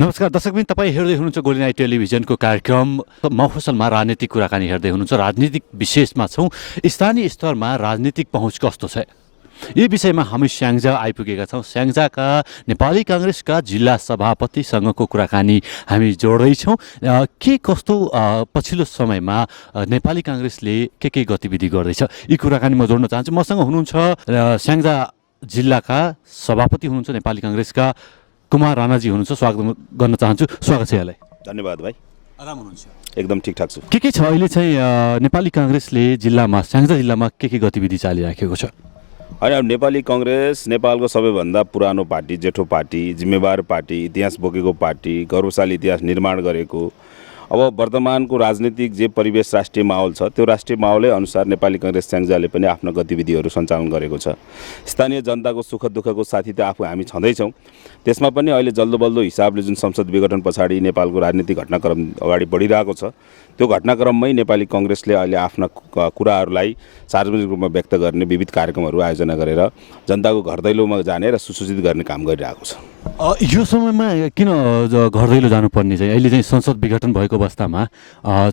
नमस्कार दर्शकबिन, तपाईँ हेर्दै हुनुहुन्छ गोलीनाइट टेलिभिजनको कार्यक्रम मफसलमा राजनीतिक कुराकानी हेर्दै हुनुहुन्छ। राजनीतिक विशेषमा छौँ। स्थानीय स्तरमा राजनीतिक पहुँच कस्तो छ, यी विषयमा हामी स्याङ्जा आइपुगेका छौँ। स्याङ्जाका नेपाली काङ्ग्रेसका जिल्ला सभापतिसँगको कुराकानी हामी जोड्दैछौँ। के कस्तो पछिल्लो समयमा नेपाली काङ्ग्रेसले के गतिविधि गर्दैछ, यी कुराकानी म जोड्न चाहन्छु। मसँग हुनुहुन्छ स्याङ्जा जिल्लाका सभापति हुनुहुन्छ नेपाली काङ्ग्रेसका कुमार राणाजी हुनुहुन्छ। स्वागत गर्न चाहन्छु। स्वागत छ यहाँलाई। धन्यवाद भाइ। आराम हुनुहुन्छ? एकदम ठिकठाक छु। के छ अहिले चाहिँ नेपाली काङ्ग्रेसले जिल्लामा, स्याङ्जा जिल्लामा के गतिविधि चालिराखेको छ? होइन, अब नेपाली काङ्ग्रेस नेपालको सबैभन्दा पुरानो पार्टी, जेठो पार्टी, जिम्मेवार पार्टी, इतिहास बोकेको पार्टी, गौरवशाली इतिहास निर्माण गरेको। अब वर्तमानको राजनीतिक जे परिवेश, राष्ट्रिय माहौल छ, त्यो राष्ट्रिय माहौलै अनुसार नेपाली काङ्ग्रेस स्याङ्जाले पनि आफ्ना गतिविधिहरू सञ्चालन गरेको छ। स्थानीय जनताको सुख दुःखको साथी त आफू हामी छँदैछौँ। त्यसमा पनि अहिले जल्दो बल्दो हिसाबले जुन संसद विघटन पछाडि नेपालको राजनीतिक घटनाक्रम अगाडि बढिरहेको छ, त्यो घटनाक्रममै नेपाली काङ्ग्रेसले अहिले आफ्ना कुराहरूलाई सार्वजनिक रूपमा व्यक्त गर्ने विविध कार्यक्रमहरू आयोजना गरेर जनताको घर दैलोमा जाने र सुसूचित गर्ने काम गरिरहेको छ। यो समयमा किन घर दैलो जानुपर्ने चाहिँ, अहिले चाहिँ संसद विघटन भएको अवस्थामा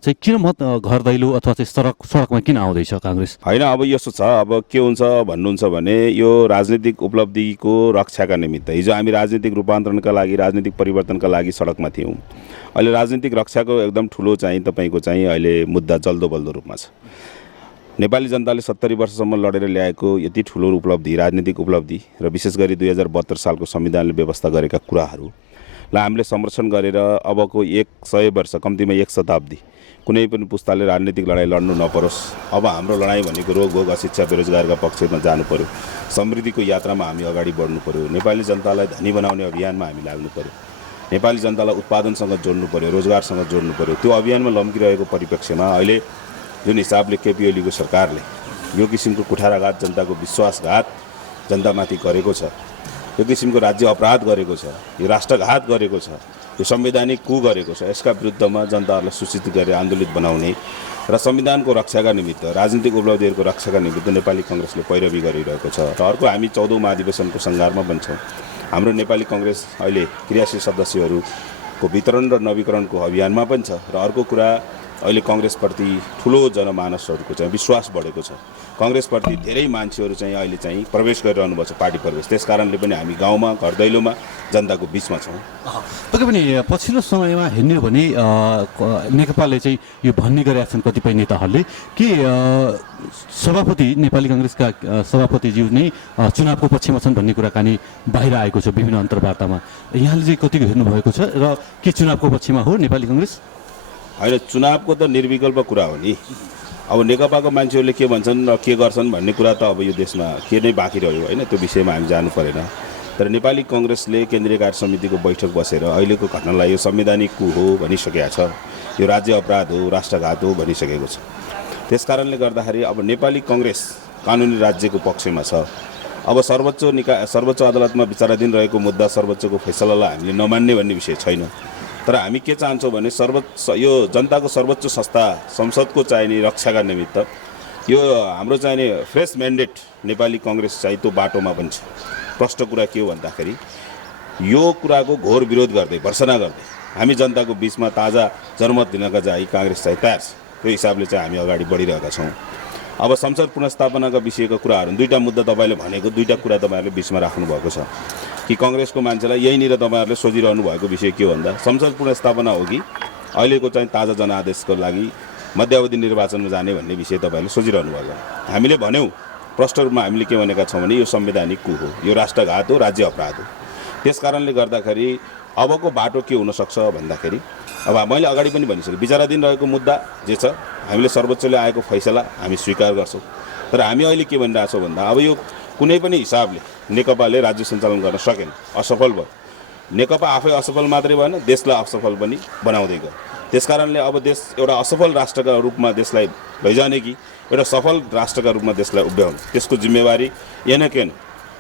चाहिँ किन घर दैलो अथवा चाहिँ सडकमा किन आउँदैछ काङ्ग्रेस? होइन, अब यस्तो छ, अब के हुन्छ भन्नुहुन्छ भने यो राजनीतिक उपलब्धिको रक्षाका निमित्त हिजो हामी राजनीतिक रूपान्तरणका लागि, राजनीतिक परिवर्तनका लागि सडकमा थियौँ। अहिले राजनीतिक रक्षाको एकदम ठुलो चाहिँ तपाईँको चाहिँ अहिले मुद्दा जल्दो बल्दो रूपमा छ। नेपाली जनताले 70 वर्षसम्म लडेर ल्याएको यति ठुलो उपलब्धि, राजनीतिक उपलब्धि र विशेष गरी 2072 सालको संविधानले व्यवस्था गरेका कुराहरूलाई हामीले संरक्षण गरेर अबको 100 वर्ष, कम्तीमा 1 शताब्दी कुनै पनि पुस्ताले राजनीतिक लडाइँ लड्नु नपरोस्। अब हाम्रो लडाइँ भनेको रोग भोग, अशिक्षा, बेरोजगारका पक्षमा जानु पर्यो। समृद्धिको यात्रामा हामी अगाडि बढ्नु पर्यो। नेपाली जनतालाई धनी बनाउने अभियानमा हामी लाग्नु पर्यो। नेपाली जनतालाई उत्पादनसँग जोड्नु पर्यो, रोजगारसँग जोड्नु पर्यो। त्यो अभियानमा लम्किरहेको परिप्रेक्ष्यमा अहिले जुन हिसाबले केपी ओलीको सरकारले यो किसिमको कुठाराघात, जनताको विश्वासघात जनतामाथि गरेको छ, यो किसिमको राज्य अपराध गरेको छ, यो राष्ट्रघात गरेको छ, यो संवैधानिक कु गरेको छ, यसका विरुद्धमा जनताहरूलाई सूचित गरेर आन्दोलित बनाउने र संविधानको रक्षाका निमित्त, राजनीतिक उपलब्धिहरूको रक्षाका निमित्त नेपाली काङ्ग्रेसले पैरवी गरिरहेको छ। र अर्को, हामी 14औं महाधिवेशनको सङ्घारमा पनि छौँ। हाम्रो नेपाली काङ्ग्रेस अहिले क्रियाशील सदस्यहरूको वितरण र नवीकरणको अभियानमा पनि छ। र अर्को कुरा, अहिले काङ्ग्रेसप्रति ठुलो जनमानसहरूको चाहिँ विश्वास बढेको छ। काङ्ग्रेसप्रति धेरै मान्छेहरू चाहिँ अहिले चाहिँ प्रवेश गरिरहनु भएको छ, पार्टी प्रवेश। त्यस कारणले पनि हामी गाउँमा, घर दैलोमा, जनताको बिचमा छौँ। पक्कै पनि पछिल्लो समयमा हेर्ने हो भने नेकपाले चाहिँ यो भन्ने गरेका छन् कतिपय नेताहरूले कि सभापति, नेपाली काङ्ग्रेसका सभापतिज्यू नै चुनावको पक्षमा छन् भन्ने कुराकानी बाहिर आएको छ विभिन्न अन्तर्वार्तामा। यहाँले चाहिँ कतिको हेर्नुभएको छ र के चुनावको पक्षमा हो नेपाली काङ्ग्रेस? होइन, चुनावको त निर्विकल्प कुरा हो नि। अब नेकपाको मान्छेहरूले के भन्छन् र के गर्छन् भन्ने कुरा त अब यो देशमा के नै बाँकी रह्यो, होइन? त्यो विषयमा हामी जानु परेन। तर नेपाली काङ्ग्रेसले केन्द्रीय कार्य समितिको बैठक बसेर अहिलेको घटनालाई यो संवैधानिक कु हो भनिसकेको छ, यो राज्य अपराध हो, राष्ट्रघात हो भनिसकेको छ। त्यस कारणले गर्दाखेरि अब नेपाली काङ्ग्रेस कानुनी राज्यको पक्षमा छ। अब सर्वोच्च अदालतमा विचाराधीन रहेको मुद्दा, सर्वोच्चको फैसलालाई हामीले नमान्ने भन्ने विषय छैन। तर हामी के चाहन्छौँ भने यो जनताको सर्वोच्च संस्था संसदको चाहिने रक्षाका निमित्त यो हाम्रो चाहिने फ्रेस म्यान्डेट नेपाली काङ्ग्रेस चाहिँ त्यो बाटोमा पनि छ। प्रष्ट कुरा के हो भन्दाखेरि यो कुराको घोर विरोध गर्दै, भर्सना गर्दै हामी जनताको बिचमा ताजा जनमत दिनका लागि काङ्ग्रेस चाहिँ तयार छ। त्यो हिसाबले चाहिँ हामी अगाडि बढिरहेका छौँ। अब संसद पुनर्स्थापनाका विषयका कुराहरू, दुईवटा मुद्दा तपाईँले भनेको, दुईवटा कुरा तपाईँहरूले बिचमा राख्नुभएको छ कि काङ्ग्रेसको मान्छेलाई यहीँनिर तपाईँहरूले सोचिरहनु भएको विषय के हो भन्दा संसद पुनर्स्थापना हो कि अहिलेको चाहिँ ताजा जनादेशको लागि मध्यावधि निर्वाचनमा जाने भन्ने विषय तपाईँहरूले सोचिरहनु भएको। हामीले भन्यौँ, प्रष्ट रूपमा हामीले के भनेका छौँ भने यो संवैधानिक कु हो, यो राष्ट्रघात हो, राज्य अपराध हो। त्यस कारणले गर्दाखेरि अबको बाटो के हुनसक्छ भन्दाखेरि, अब मैले अगाडि पनि भनिसकेँ, विचाराधीन रहेको मुद्दा जे छ, हामीले सर्वोच्चले आएको फैसला हामी स्वीकार गर्छौँ। तर हामी अहिले के भनिरहेछौँ भन्दा अब यो कुनै पनि हिसाबले नेकपाले राज्य सञ्चालन गर्न सकेन, असफल भयो। नेकपा आफै असफल मात्रै भएन, देशलाई असफल पनि बनाउँदै गयो। त्यस कारणले अब देश एउटा असफल राष्ट्रका रूपमा देशलाई लैजाने कि एउटा सफल राष्ट्रका रूपमा देशलाई उभ्याउनु, त्यसको जिम्मेवारी एन केन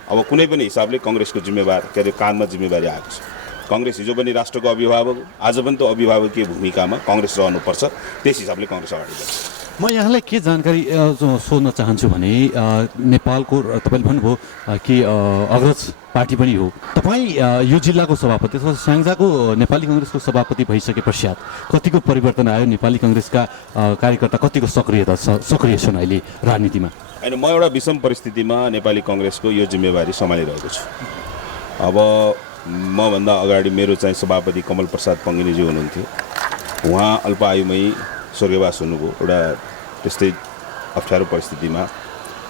अब कुनै पनि हिसाबले काङ्ग्रेसको काँधमा जिम्मेवारी आएको छ। काङ्ग्रेस हिजो पनि राष्ट्रको अभिभावक, आज पनि त्यो अभिभावकीय भूमिकामा काङ्ग्रेस रहनुपर्छ। त्यस हिसाबले काङ्ग्रेस अगाडि बढ्छ। म यहाँलाई के जानकारी सोध्न चाहन्छु भने नेपालको, तपाईँले भन्नुभयो कि अग्रज पार्टी पनि हो। तपाईँ यो जिल्लाको सभापति अथवा स्याङ्जाको नेपाली कङ्ग्रेसको सभापति भइसके पश्चात कतिको परिवर्तन आयो? नेपाली कङ्ग्रेसका कार्यकर्ता कतिको सक्रिय छन् अहिले राजनीतिमा? होइन, म एउटा विषम परिस्थितिमा नेपाली कङ्ग्रेसको यो जिम्मेवारी सम्हालिरहेको छु। अब मभन्दा अगाडि मेरो चाहिँ सभापति कमल प्रसाद पङ्गिनीजी हुनुहुन्थ्यो। उहाँ अल्पायुमै स्वर्गवास हुनुभयो एउटा त्यस्तै अप्ठ्यारो परिस्थितिमा।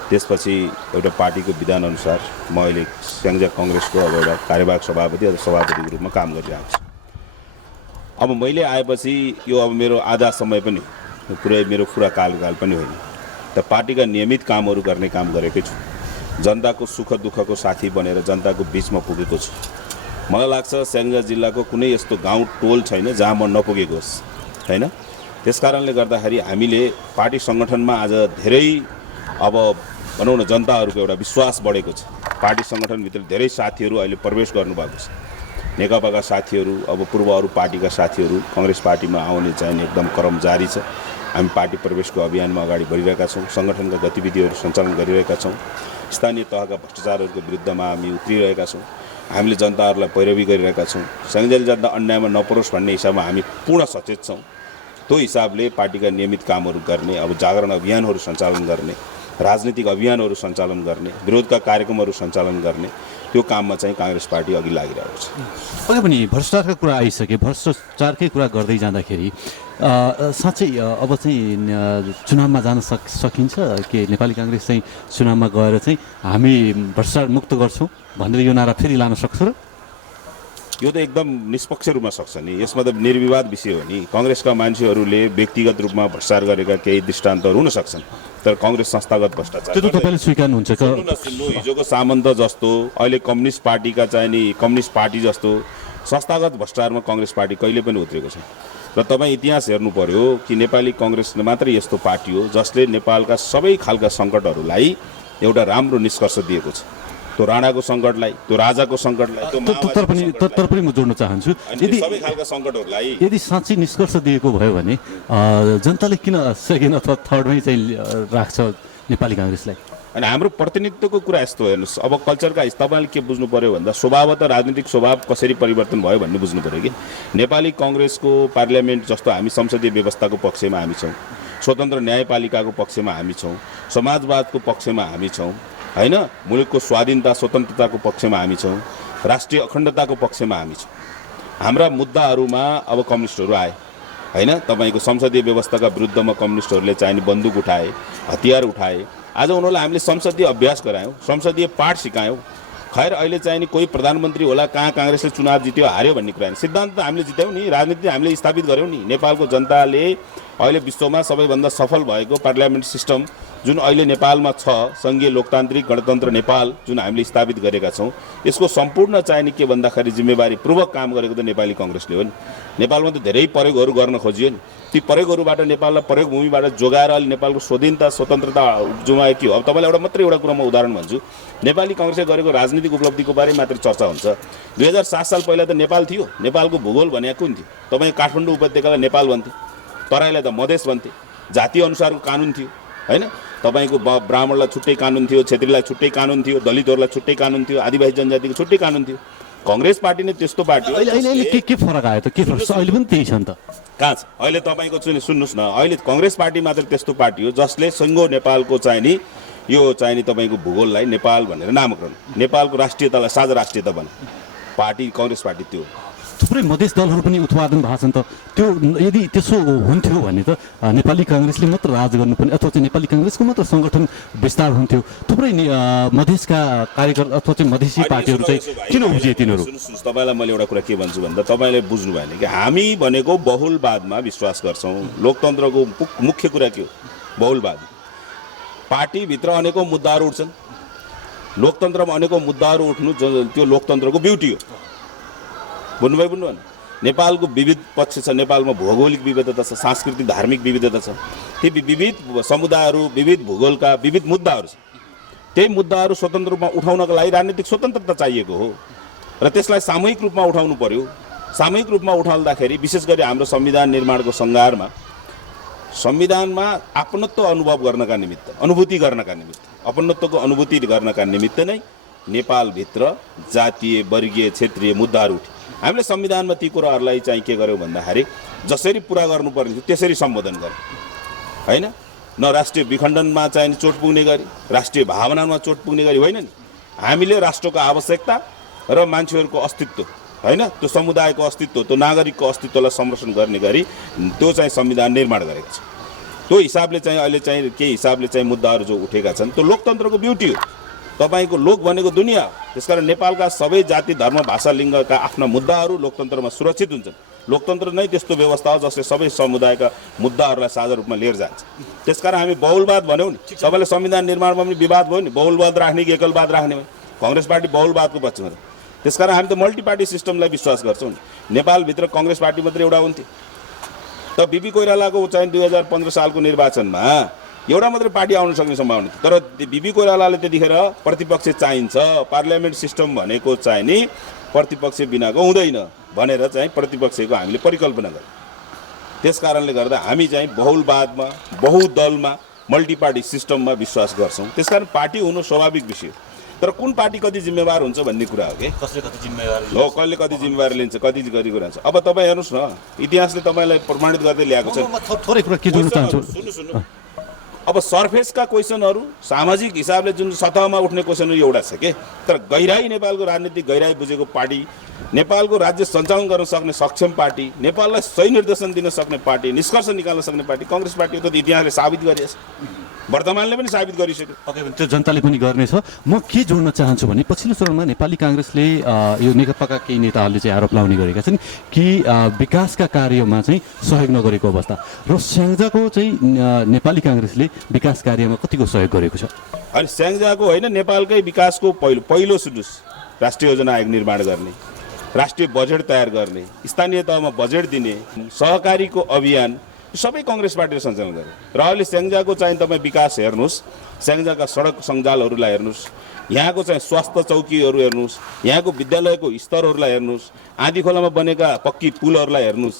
त्यसपछि एउटा पार्टीको विधानअनुसार म अहिले स्याङ्जा कङ्ग्रेसको अब एउटा कार्यवाहक सभापति अथवा सभापतिको रूपमा काम गरिरहेको छु। अब मैले आएपछि यो अब मेरो आधा समय पनि पुरै मेरो पुरा कालकाल पनि होइन, त पार्टीका नियमित कामहरू गर्ने काम गरेकै छु। जनताको सुख दुःखको साथी बनेर जनताको बिचमा पुगेको छु। मलाई लाग्छ स्याङ्जा जिल्लाको कुनै यस्तो गाउँ टोल छैन जहाँ म नपुगेको होस्, होइन? त्यस कारणले गर्दाखेरि हामीले पार्टी सङ्गठनमा आज धेरै अब भनौँ न जनताहरूको एउटा विश्वास बढेको छ। पार्टी सङ्गठनभित्र धेरै साथीहरू अहिले प्रवेश गर्नुभएको छ। नेकपाका साथीहरू, अब पूर्व अरू पार्टीका साथीहरू कङ्ग्रेस पार्टीमा आउने चाहिँ एकदम क्रम जारी छ। हामी पार्टी प्रवेशको अभियानमा अगाडि बढिरहेका छौँ। सङ्गठनका गतिविधिहरू सञ्चालन गरिरहेका छौँ। स्थानीय तहका भ्रष्टाचारहरूको विरुद्धमा हामी उत्रिरहेका छौँ। हामीले जनताहरूलाई पैरवी गरिरहेका छौँ। स्याङ्जाले जनता अन्यायमा नपरोस् भन्ने हिसाबमा हामी पूर्ण सचेत छौँ। त्यो हिसाबले पार्टीका नियमित कामहरू गर्ने, अब जागरण अभियानहरू सञ्चालन गर्ने, राजनीतिक अभियानहरू सञ्चालन गर्ने, विरोधका कार्यक्रमहरू सञ्चालन गर्ने, त्यो काममा चाहिँ काङ्ग्रेस पार्टी अघि लागिरहेको छ। पक्कै पनि भ्रष्टाचारको कुरा आइसके, भ्रष्टाचारकै कुरा गर्दै जाँदाखेरि साँच्चै अब चाहिँ चुनावमा जान सकिन्छ कि नेपाली काङ्ग्रेस चाहिँ चुनावमा गएर चाहिँ हामी भ्रष्टाचार मुक्त गर्छौँ भनेर यो नारा फेरि लान सक्छ र? यो त एकदम निष्पक्ष रूपमा सक्छ नि। यसमा त निर्विवाद विषय हो नि। कङ्ग्रेसका मान्छेहरूले व्यक्तिगत रूपमा भ्रष्टाचार गरेका केही दृष्टान्तहरू हुन सक्छन्, तर कङ्ग्रेस संस्थागत भ्रष्टाचार त्यो त तपाईँले स्वीकार्नुहुन्छ? सुन्नु, हिजोको सामन्त जस्तो, अहिले कम्युनिस्ट पार्टीका चाहिँ नि कम्युनिस्ट पार्टी जस्तो संस्थागत भ्रष्टाचारमा कङ्ग्रेस पार्टी कहिले पनि उत्रेको छ। र तपाईँ इतिहास हेर्नु पर्यो कि नेपाली कङ्ग्रेसले मात्रै यस्तो पार्टी हो जसले नेपालका सबै खालका सङ्कटहरूलाई एउटा राम्रो निष्कर्ष दिएको छ। त्यो राणाको सङ्कटलाई, त्यो राजाको सङ्कटलाई, तर पनि म जोड्न चाहन्छु, यदि सबै खालका सङ्कटहरूलाई यदि साँच्चै निष्कर्ष दिएको भयो भने जनताले किन सेकेन्ड अथवा थर्डमै चाहिँ राख्छ नेपाली काङ्ग्रेसलाई? अनि हाम्रो प्रतिनिधित्वको कुरा यस्तो हेर्नुहोस्। अब कल्चरका तपाईँले के बुझ्नु पर्यो भन्दा स्वभावतः राजनीतिक स्वभाव कसरी परिवर्तन भयो भन्ने बुझ्नु पर्यो कि नेपाली कङ्ग्रेसको पार्लियामेन्ट जस्तो हामी संसदीय व्यवस्थाको पक्षमा हामी छौँ, स्वतन्त्र न्यायपालिकाको पक्षमा हामी छौँ, समाजवादको पक्षमा हामी छौँ, होइन? मुलुकको स्वाधीनता स्वतन्त्रताको पक्षमा हामी छौँ, राष्ट्रिय अखण्डताको पक्षमा हामी छौँ। हाम्रा मुद्दाहरूमा अब कम्युनिस्टहरू आए, होइन? तपाईँको संसदीय व्यवस्थाका विरुद्धमा कम्युनिस्टहरूले चाहिने बन्दुक उठाए, हतियार उठाए। आज उनीहरूलाई हामीले संसदीय अभ्यास गरायौँ, संसदीय पाठ सिकायौँ। खैर अहिले चाहिँ नि कोही प्रधानमन्त्री होला, कहाँ काङ्ग्रेसले चुनाव जित्यो हार्यो भन्ने कुरा होइन। सिद्धान्त त हामीले जित्यौँ नि, राजनीति हामीले स्थापित गऱ्यौँ नि। नेपालको जनताले अहिले विश्वमा सबैभन्दा सफल भएको पार्लियामेन्ट सिस्टम जुन अहिले नेपालमा छ, सङ्घीय लोकतान्त्रिक गणतन्त्र नेपाल जुन हामीले स्थापित गरेका छौँ, यसको सम्पूर्ण चाहिने के भन्दाखेरि जिम्मेवारी पूर्वक काम गरेको त नेपाली कङ्ग्रेसले हो नि। नेपालमा त धेरै प्रयोगहरू गर्न खोजियो नि। ती प्रयोगहरूबाट नेपाललाई प्रयोग भूमिबाट जोगाएर अहिले नेपालको स्वाधीनता स्वतन्त्रता जुमाए के हो? अब तपाईँलाई एउटा कुरा म उदाहरण भन्छु। नेपाली कङ्ग्रेसले गरेको राजनीतिक उपलब्धिको बारे मात्र चर्चा हुन्छ। 2007 साल पहिला त नेपाल थियो। नेपालको भूगोल भनेको कुन थियो? तपाईँ काठमाडौँ उपत्यकालाई नेपाल भन्थे, तराईलाई त मधेस भन्थे। जातीय अनुसारको कानुन थियो, होइन? तपाईँको ब्राह्मणलाई छुट्टै कानुन थियो, क्षेत्रीलाई छुट्टै कानुन थियो, दलितहरूलाई छुट्टै कानुन थियो, आदिवासी जनजातिको छुट्टै कानुन थियो। काङ्ग्रेस पार्टी नै त्यस्तो पार्टी हो। अहिले के फरक आयो त? के फरक छ? अहिले पनि त्यही छ नि त। कहाँ छ अहिले तपाईँको? सुन्नुहोस् न, अहिले काङ्ग्रेस पार्टी मात्र त्यस्तो पार्टी हो जसले सिङ्गो नेपालको चाहिँ नि यो चाहिँ नि तपाईँको भूगोललाई नेपाल भनेर नामकरण, नेपालको राष्ट्रियतालाई साझा राष्ट्रियता बने पार्टी काङ्ग्रेस पार्टी त्यो। थुप्रै मधेस दलहरू पनि उत्पादन भएको छ नि त। त्यो यदि त्यसो हुन्थ्यो भने त नेपाली काङ्ग्रेसले मात्र राज गर्नुपर्ने अथवा चाहिँ नेपाली काङ्ग्रेसको मात्र सङ्गठन विस्तार हुन्थ्यो। थुप्रै मधेसका कार्यकर्ता अथवा चाहिँ मधेसी पार्टीहरू चाहिँ किन उब्जिए तिनीहरू? सुन्नुहोस्, तपाईँलाई मैले एउटा कुरा के भन्छु भन्दा तपाईँले बुझ्नु भएन कि हामी भनेको बहुलवादमा विश्वास गर्छौँ। लोकतन्त्रको मुख्य कुरा के हो? बहुलवाद। पार्टीभित्र अनेकौँ मुद्दाहरू उठ्छन्। लोकतन्त्रमा अनेकौँ मुद्दाहरू उठ्नु त्यो लोकतन्त्रको ब्युटी हो। बुझ्नुभयो भएन? नेपालको विविध पक्ष छ। नेपालमा भौगोलिक विविधता छ, सांस्कृतिक धार्मिक विविधता छ। ती विविध समुदायहरू, विविध भूगोलका विविध मुद्दाहरू छ। त्यही मुद्दाहरू स्वतन्त्र रूपमा उठाउनको लागि राजनीतिक स्वतन्त्रता चाहिएको हो र त्यसलाई सामूहिक रूपमा उठाउनु पर्यो। सामूहिक रूपमा उठाउँदाखेरि विशेष गरी हाम्रो संविधान निर्माणको सङ्घारमा संविधानमा अपनत्व अनुभव गर्नका निमित्त, अनुभूति गर्नका निमित्त, अपनत्वको अनुभूति गर्नका निमित्त नै नेपालभित्र जातीय वर्गीय क्षेत्रीय मुद्दाहरू उठे। हामीले संविधानमा ती कुराहरूलाई चाहिँ के गर्यौँ भन्दाखेरि जसरी पुरा गर्नुपर्ने थियो त्यसरी सम्बोधन गर्यौँ होइन। न राष्ट्रिय विखण्डनमा चाहिँ चोट पुग्ने गरी, राष्ट्रिय भावनामा चोट पुग्ने गरी होइन नि। हामीले राष्ट्रको आवश्यकता र मान्छेहरूको अस्तित्व होइन, त्यो समुदायको अस्तित्व, त्यो नागरिकको अस्तित्वलाई संरक्षण गर्ने गरी त्यो चाहिँ संविधान निर्माण गरेको छ। त्यो हिसाबले चाहिँ अहिले चाहिँ केही हिसाबले चाहिँ मुद्दाहरू जो उठेका छन् त्यो लोकतन्त्रको ब्युटी हो। तपाईँको लोक भनेको दुनियाँ हो। त्यसकारण नेपालका सबै जाति धर्म भाषा लिङ्गका आफ्ना मुद्दाहरू लोकतन्त्रमा सुरक्षित हुन्छन्। लोकतन्त्र नै त्यस्तो व्यवस्था हो जसले सबै समुदायका मुद्दाहरूलाई साझा रूपमा लिएर जान्छ। त्यसकारण हामी बहुलवाद भन्यौँ नि, तपाईँले संविधान निर्माणमा पनि विवाद भयो नि, बहुलवाद राख्ने कि एकलवाद राख्ने भयो। काङ्ग्रेस पार्टी बहुलवादको पक्षमा छ। त्यसकारण हामी त मल्टी पार्टी सिस्टमलाई विश्वास गर्छौँ नि। नेपालभित्र काङ्ग्रेस पार्टी मात्रै एउटा हुन्थ्यो त। बिपी कोइरालाको चाहिँ 2015 सालको निर्वाचनमा एउटा मात्रै पार्टी आउन सक्ने सम्भावना थियो। तर बिपी कोइरालाले त्यतिखेर प्रतिपक्ष चाहिन्छ, पार्लियामेन्ट सिस्टम भनेको चाहिँ नि प्रतिपक्ष बिनाको हुँदैन भनेर चाहिँ प्रतिपक्षको हामीले परिकल्पना गर्यौँ। त्यस कारणले गर्दा हामी चाहिँ बहुलवादमा, बहुदलमा, मल्टिपार्टी सिस्टममा विश्वास गर्छौँ। त्यसकारण पार्टी हुनु स्वाभाविक विषय। तर कुन पार्टी कति जिम्मेवार हुन्छ भन्ने कुरा हो कि कसले कति जिम्मेवार हो, कसले कति जिम्मेवारी लिन्छ, कति गरी कुरा हुन्छ। अब तपाईँ हेर्नुहोस् न, इतिहासले तपाईँलाई प्रमाणित गर्दै ल्याएको छ। थोरै कुरा के जोड्न चाहन्छु। सुन्नु अब सर्फेसका क्वेसनहरू सामाजिक हिसाबले जुन सतहमा उठ्ने क्वेसनहरू एउटा छ के, तर गहिराई नेपालको राजनीतिक गहिराई बुझेको पार्टी, नेपालको राज्य सञ्चालन गर्न सक्ने सक्षम पार्टी, नेपाललाई सही निर्देशन दिन सक्ने पार्टी, निष्कर्ष निकाल्न सक्ने पार्टी काङ्ग्रेस पार्टी हो। त इतिहासले साबित गरेछ, वर्तमानले पनि साबित गरिसक्यो। पक्कै पनि त्यो जनताले पनि गर्नेछ। म के जोड्न चाहन्छु भने पछिल्लो चरणमा नेपाली काङ्ग्रेसले यो नेकपाका केही नेताहरूले चाहिँ आरोप लगाउने गरेका छन् कि विकासका कार्यमा चाहिँ सहयोग नगरेको अवस्था र स्याङ्जाको चाहिँ नेपाली काङ्ग्रेसले विकास कार्यमा कतिको सहयोग गरेको छ। अनि स्याङ्जाको होइन, नेपालकै विकासको पहिलो सुडुस राष्ट्रिय योजना आयोग निर्माण गर्ने, राष्ट्रिय बजेट तयार गर्ने, स्थानीय तहमा बजेट दिने, सहकारीको अभियान सबै काङ्ग्रेस पार्टीले सञ्चालन गरे। र अहिले स्याङ्जाको चाहिँ तपाईँ विकास हेर्नुहोस्, स्याङ्जाका सडक सञ्जालहरूलाई हेर्नुहोस्, यहाँको चाहिँ स्वास्थ्य चौकीहरू हेर्नुहोस्, यहाँको विद्यालयको स्तरहरूलाई हेर्नुहोस्, आँधी खोलामा बनेका पक्की पुलहरूलाई हेर्नुहोस्।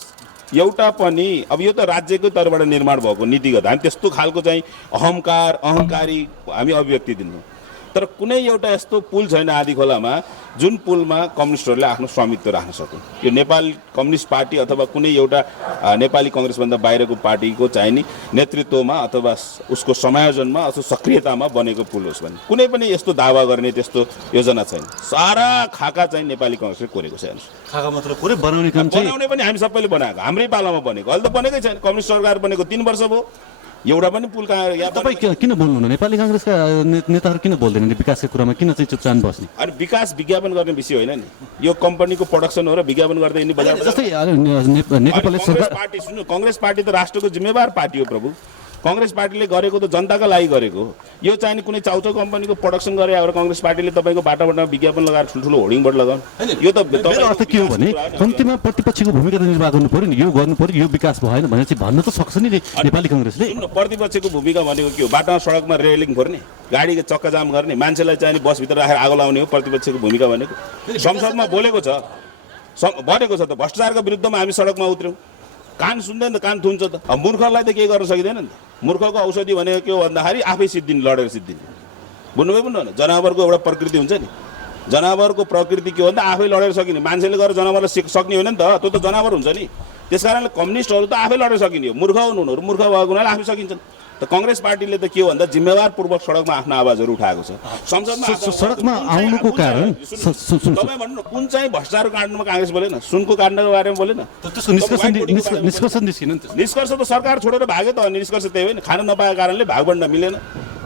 एउटा पनि अब यो त राज्यकै तर्फबाट निर्माण भएको नीतिगत, हामी त्यस्तो खालको चाहिँ अहङ्कारी हामी अभिव्यक्ति दिन्छौँ। तर कुनै एउटा यस्तो पुल छैन आँधी खोलामा जुन पुलमा कम्युनिस्टहरूले आफ्नो स्वामित्व राख्न सक्यो। यो नेपाल कम्युनिस्ट पार्टी अथवा कुनै एउटा नेपाली काङ्ग्रेसभन्दा बाहिरको पार्टीको चाहिँ नि नेतृत्वमा अथवा उसको समायोजनमा अथवा सक्रियतामा बनेको पुल होस् भने कुनै पनि यस्तो दावा गर्ने त्यस्तो योजना छैन। सारा खाका चाहिँ नेपाली काङ्ग्रेसले कोरेको छ। खाका मात्र कोरे, बनाउने काम चाहिँ बनाउने पनि हामी सबैले बनाएको, हाम्रै पालामा बनेको। अहिले त बनेकै छैन। कम्युनिस्ट सरकार बनेको 3 वर्ष भयो, एउटा पनि पुल कहाँ। तपाईँ किन बोल्नुहुन्न? नेपाली काङ्ग्रेसका नेताहरू किन बोल्दैनन् विकासको कुरामा? किन चाहिँ चुपचान बस्ने? अनि विकास विज्ञापन गर्ने विषय होइन नि, यो कम्पनीको प्रोडक्सन हो र विज्ञापन गर्दै हिँड्ने बजार। जस्तै नेपालले पार्टी सुन्नु, काङ्ग्रेस पार्टी त राष्ट्रको जिम्मेवार पार्टी हो प्रभु। काङ्ग्रेस पार्टीले गरेको त जनताका लागि गरेको। यो चाहिँ कुनै चाउचाउ कम्पनीको प्रोडक्सन गरे और काङ्ग्रेस पार्टीले तपाईँको बाटाबाट विज्ञापन लगाएर ठुल्ठुलो होर्डिङ बोर्ड लगाउनु, यो त अर्थ के हो भने कम्तीमा प्रतिपक्षको भूमिका निर्वाह गर्नु पर्यो नि। यो गर्नु पर्यो, यो विकास भएन भने चाहिँ भन्न त सक्छ नि नेपाली काङ्ग्रेसले। प्रतिपक्षको भूमिका भनेको के हो? बाटामा सडकमा रेलिङ फोर्ने, गाडीको चक्का जाम गर्ने, मान्छेलाई चाहिँ बसभित्र राखेर आगो लाउने हो प्रतिपक्षको भूमिका भनेको। संसदमा बोलेको छ, भनेको छ त भ्रष्टाचारको विरुद्धमा हामी सडकमा उत्रौँ। कान सुन्दैन त कान थुन्छ त। अब मूर्खलाई त केही गर्न सकिँदैन नि त। मूर्खको औषधि भनेको के हो भन्दाखेरि आफै सिद्धिने, लडेर सिद्धिने। बुझ्नुभयो बुझ्नु? जनावरको एउटा प्रकृति हुन्छ नि, जनावरको प्रकृति के हो भन्दा आफै लडेर सकिने। मान्छेले गरेर जनावरलाई सक्ने होइन नि त, त्यो त जनावर हुन्छ नि। त्यस कारणले कम्युनिस्टहरू त आफै लडेर सकिने हो। मूर्ख हुनु, उनीहरू मूर्ख भएको हुनाले आफै सकिन्छन्। त काङ्ग्रेस पार्टीले त के हो भन्दा जिम्मेवारपूर्वक सडकमा आफ्नो आवाजहरू उठाएको छ। संसदमा सडकमा आउनुको कारण तपाईँ भन्नु कुन चाहिँ भ्रष्टाचार काण्डमा काङ्ग्रेस बोलेन? सुनको काण्डको बारेमा बोलेन? निष्कर्ष निस्किन नि त। निष्कर्ष त सरकार छोडेर भाग्यो त। अनि निष्कर्ष त्यही होइन, खान नपाएको कारणले भागभण्ड मिलेन।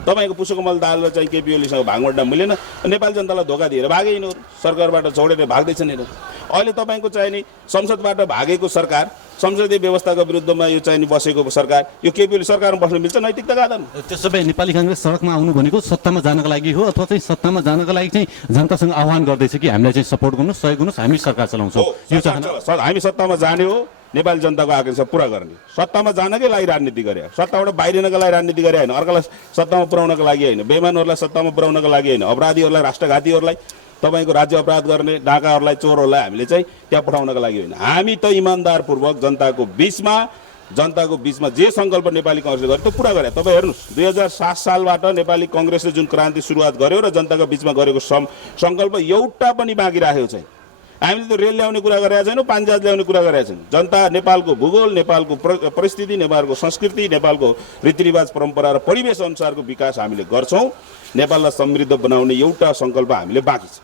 तपाईँको पुष्पकमल दाहाल र चाहिँ केपी ओलीसँग भागभण्ड मिलेन। नेपाली जनतालाई धोका दिएर भागे यिनीहरू, सरकारबाट छोडेर भाग्दैछन् यिनीहरू। अहिले तपाईँको चाहिँ नि संसदबाट भागेको सरकार, संसदीय व्यवस्थाको विरुद्धमा यो चाहिँ बसेको सरकार, यो केपी ओली सरकारमा बस्न मिल्छ? नैतिकता आधार। त्यसो भए नेपाली काङ्ग्रेस सडकमा आउनु भनेको सत्तामा जानको लागि हो अथवा चाहिँ सत्तामा जानको लागि चाहिँ जनतासँग आह्वान गर्दैछ कि हामीलाई चाहिँ सपोर्ट गर्नुहोस्, सहयोग गर्नुहोस्, हामी सरकार चलाउँछौँ, यो चाहना? हामी सत्तामा जाने हो, नेपाली जनताको आकाङ्क्षा पुरा गर्ने। सत्तामा जानकै लागि राजनीति गरे, सत्ताबाट बाहिरिनको लागि राजनीति गरे होइन, अर्कालाई सत्तामा पुर्याउनको लागि होइन, बेमानहरूलाई सत्तामा पुर्याउनको लागि होइन, अपराधीहरूलाई, राष्ट्रघातीहरूलाई, तपाईँको राज्य अपराध गर्ने डाकाहरूलाई, चोरहरूलाई हामीले चाहिँ त्यहाँ पठाउनको लागि होइन। हामी त इमान्दारपूर्वक जनताको बिचमा जनताको बिचमा जे सङ्कल्प नेपाली काङ्ग्रेसले गर्यो त्यो पुरा गरे। तपाईँ हेर्नुहोस् 2007 सालबाट नेपाली काङ्ग्रेसले जुन क्रान्ति सुरुवात गर्यो र जनताको बिचमा गरेको सङ्कल्प एउटा पनि बाँकी राखेको छैन। हामीले त रेल ल्याउने कुरा गरेका छैनौँ, पानीजहाज ल्याउने कुरा गरेका छैनौँ। जनता नेपालको भूगोल, नेपालको परिस्थिति, नेपालको संस्कृति, नेपालको रीतिरिवाज परम्परा र परिवेश अनुसारको विकास हामीले गर्छौँ। नेपाललाई समृद्ध बनाउने एउटा सङ्कल्प हामीले बाँकी छ।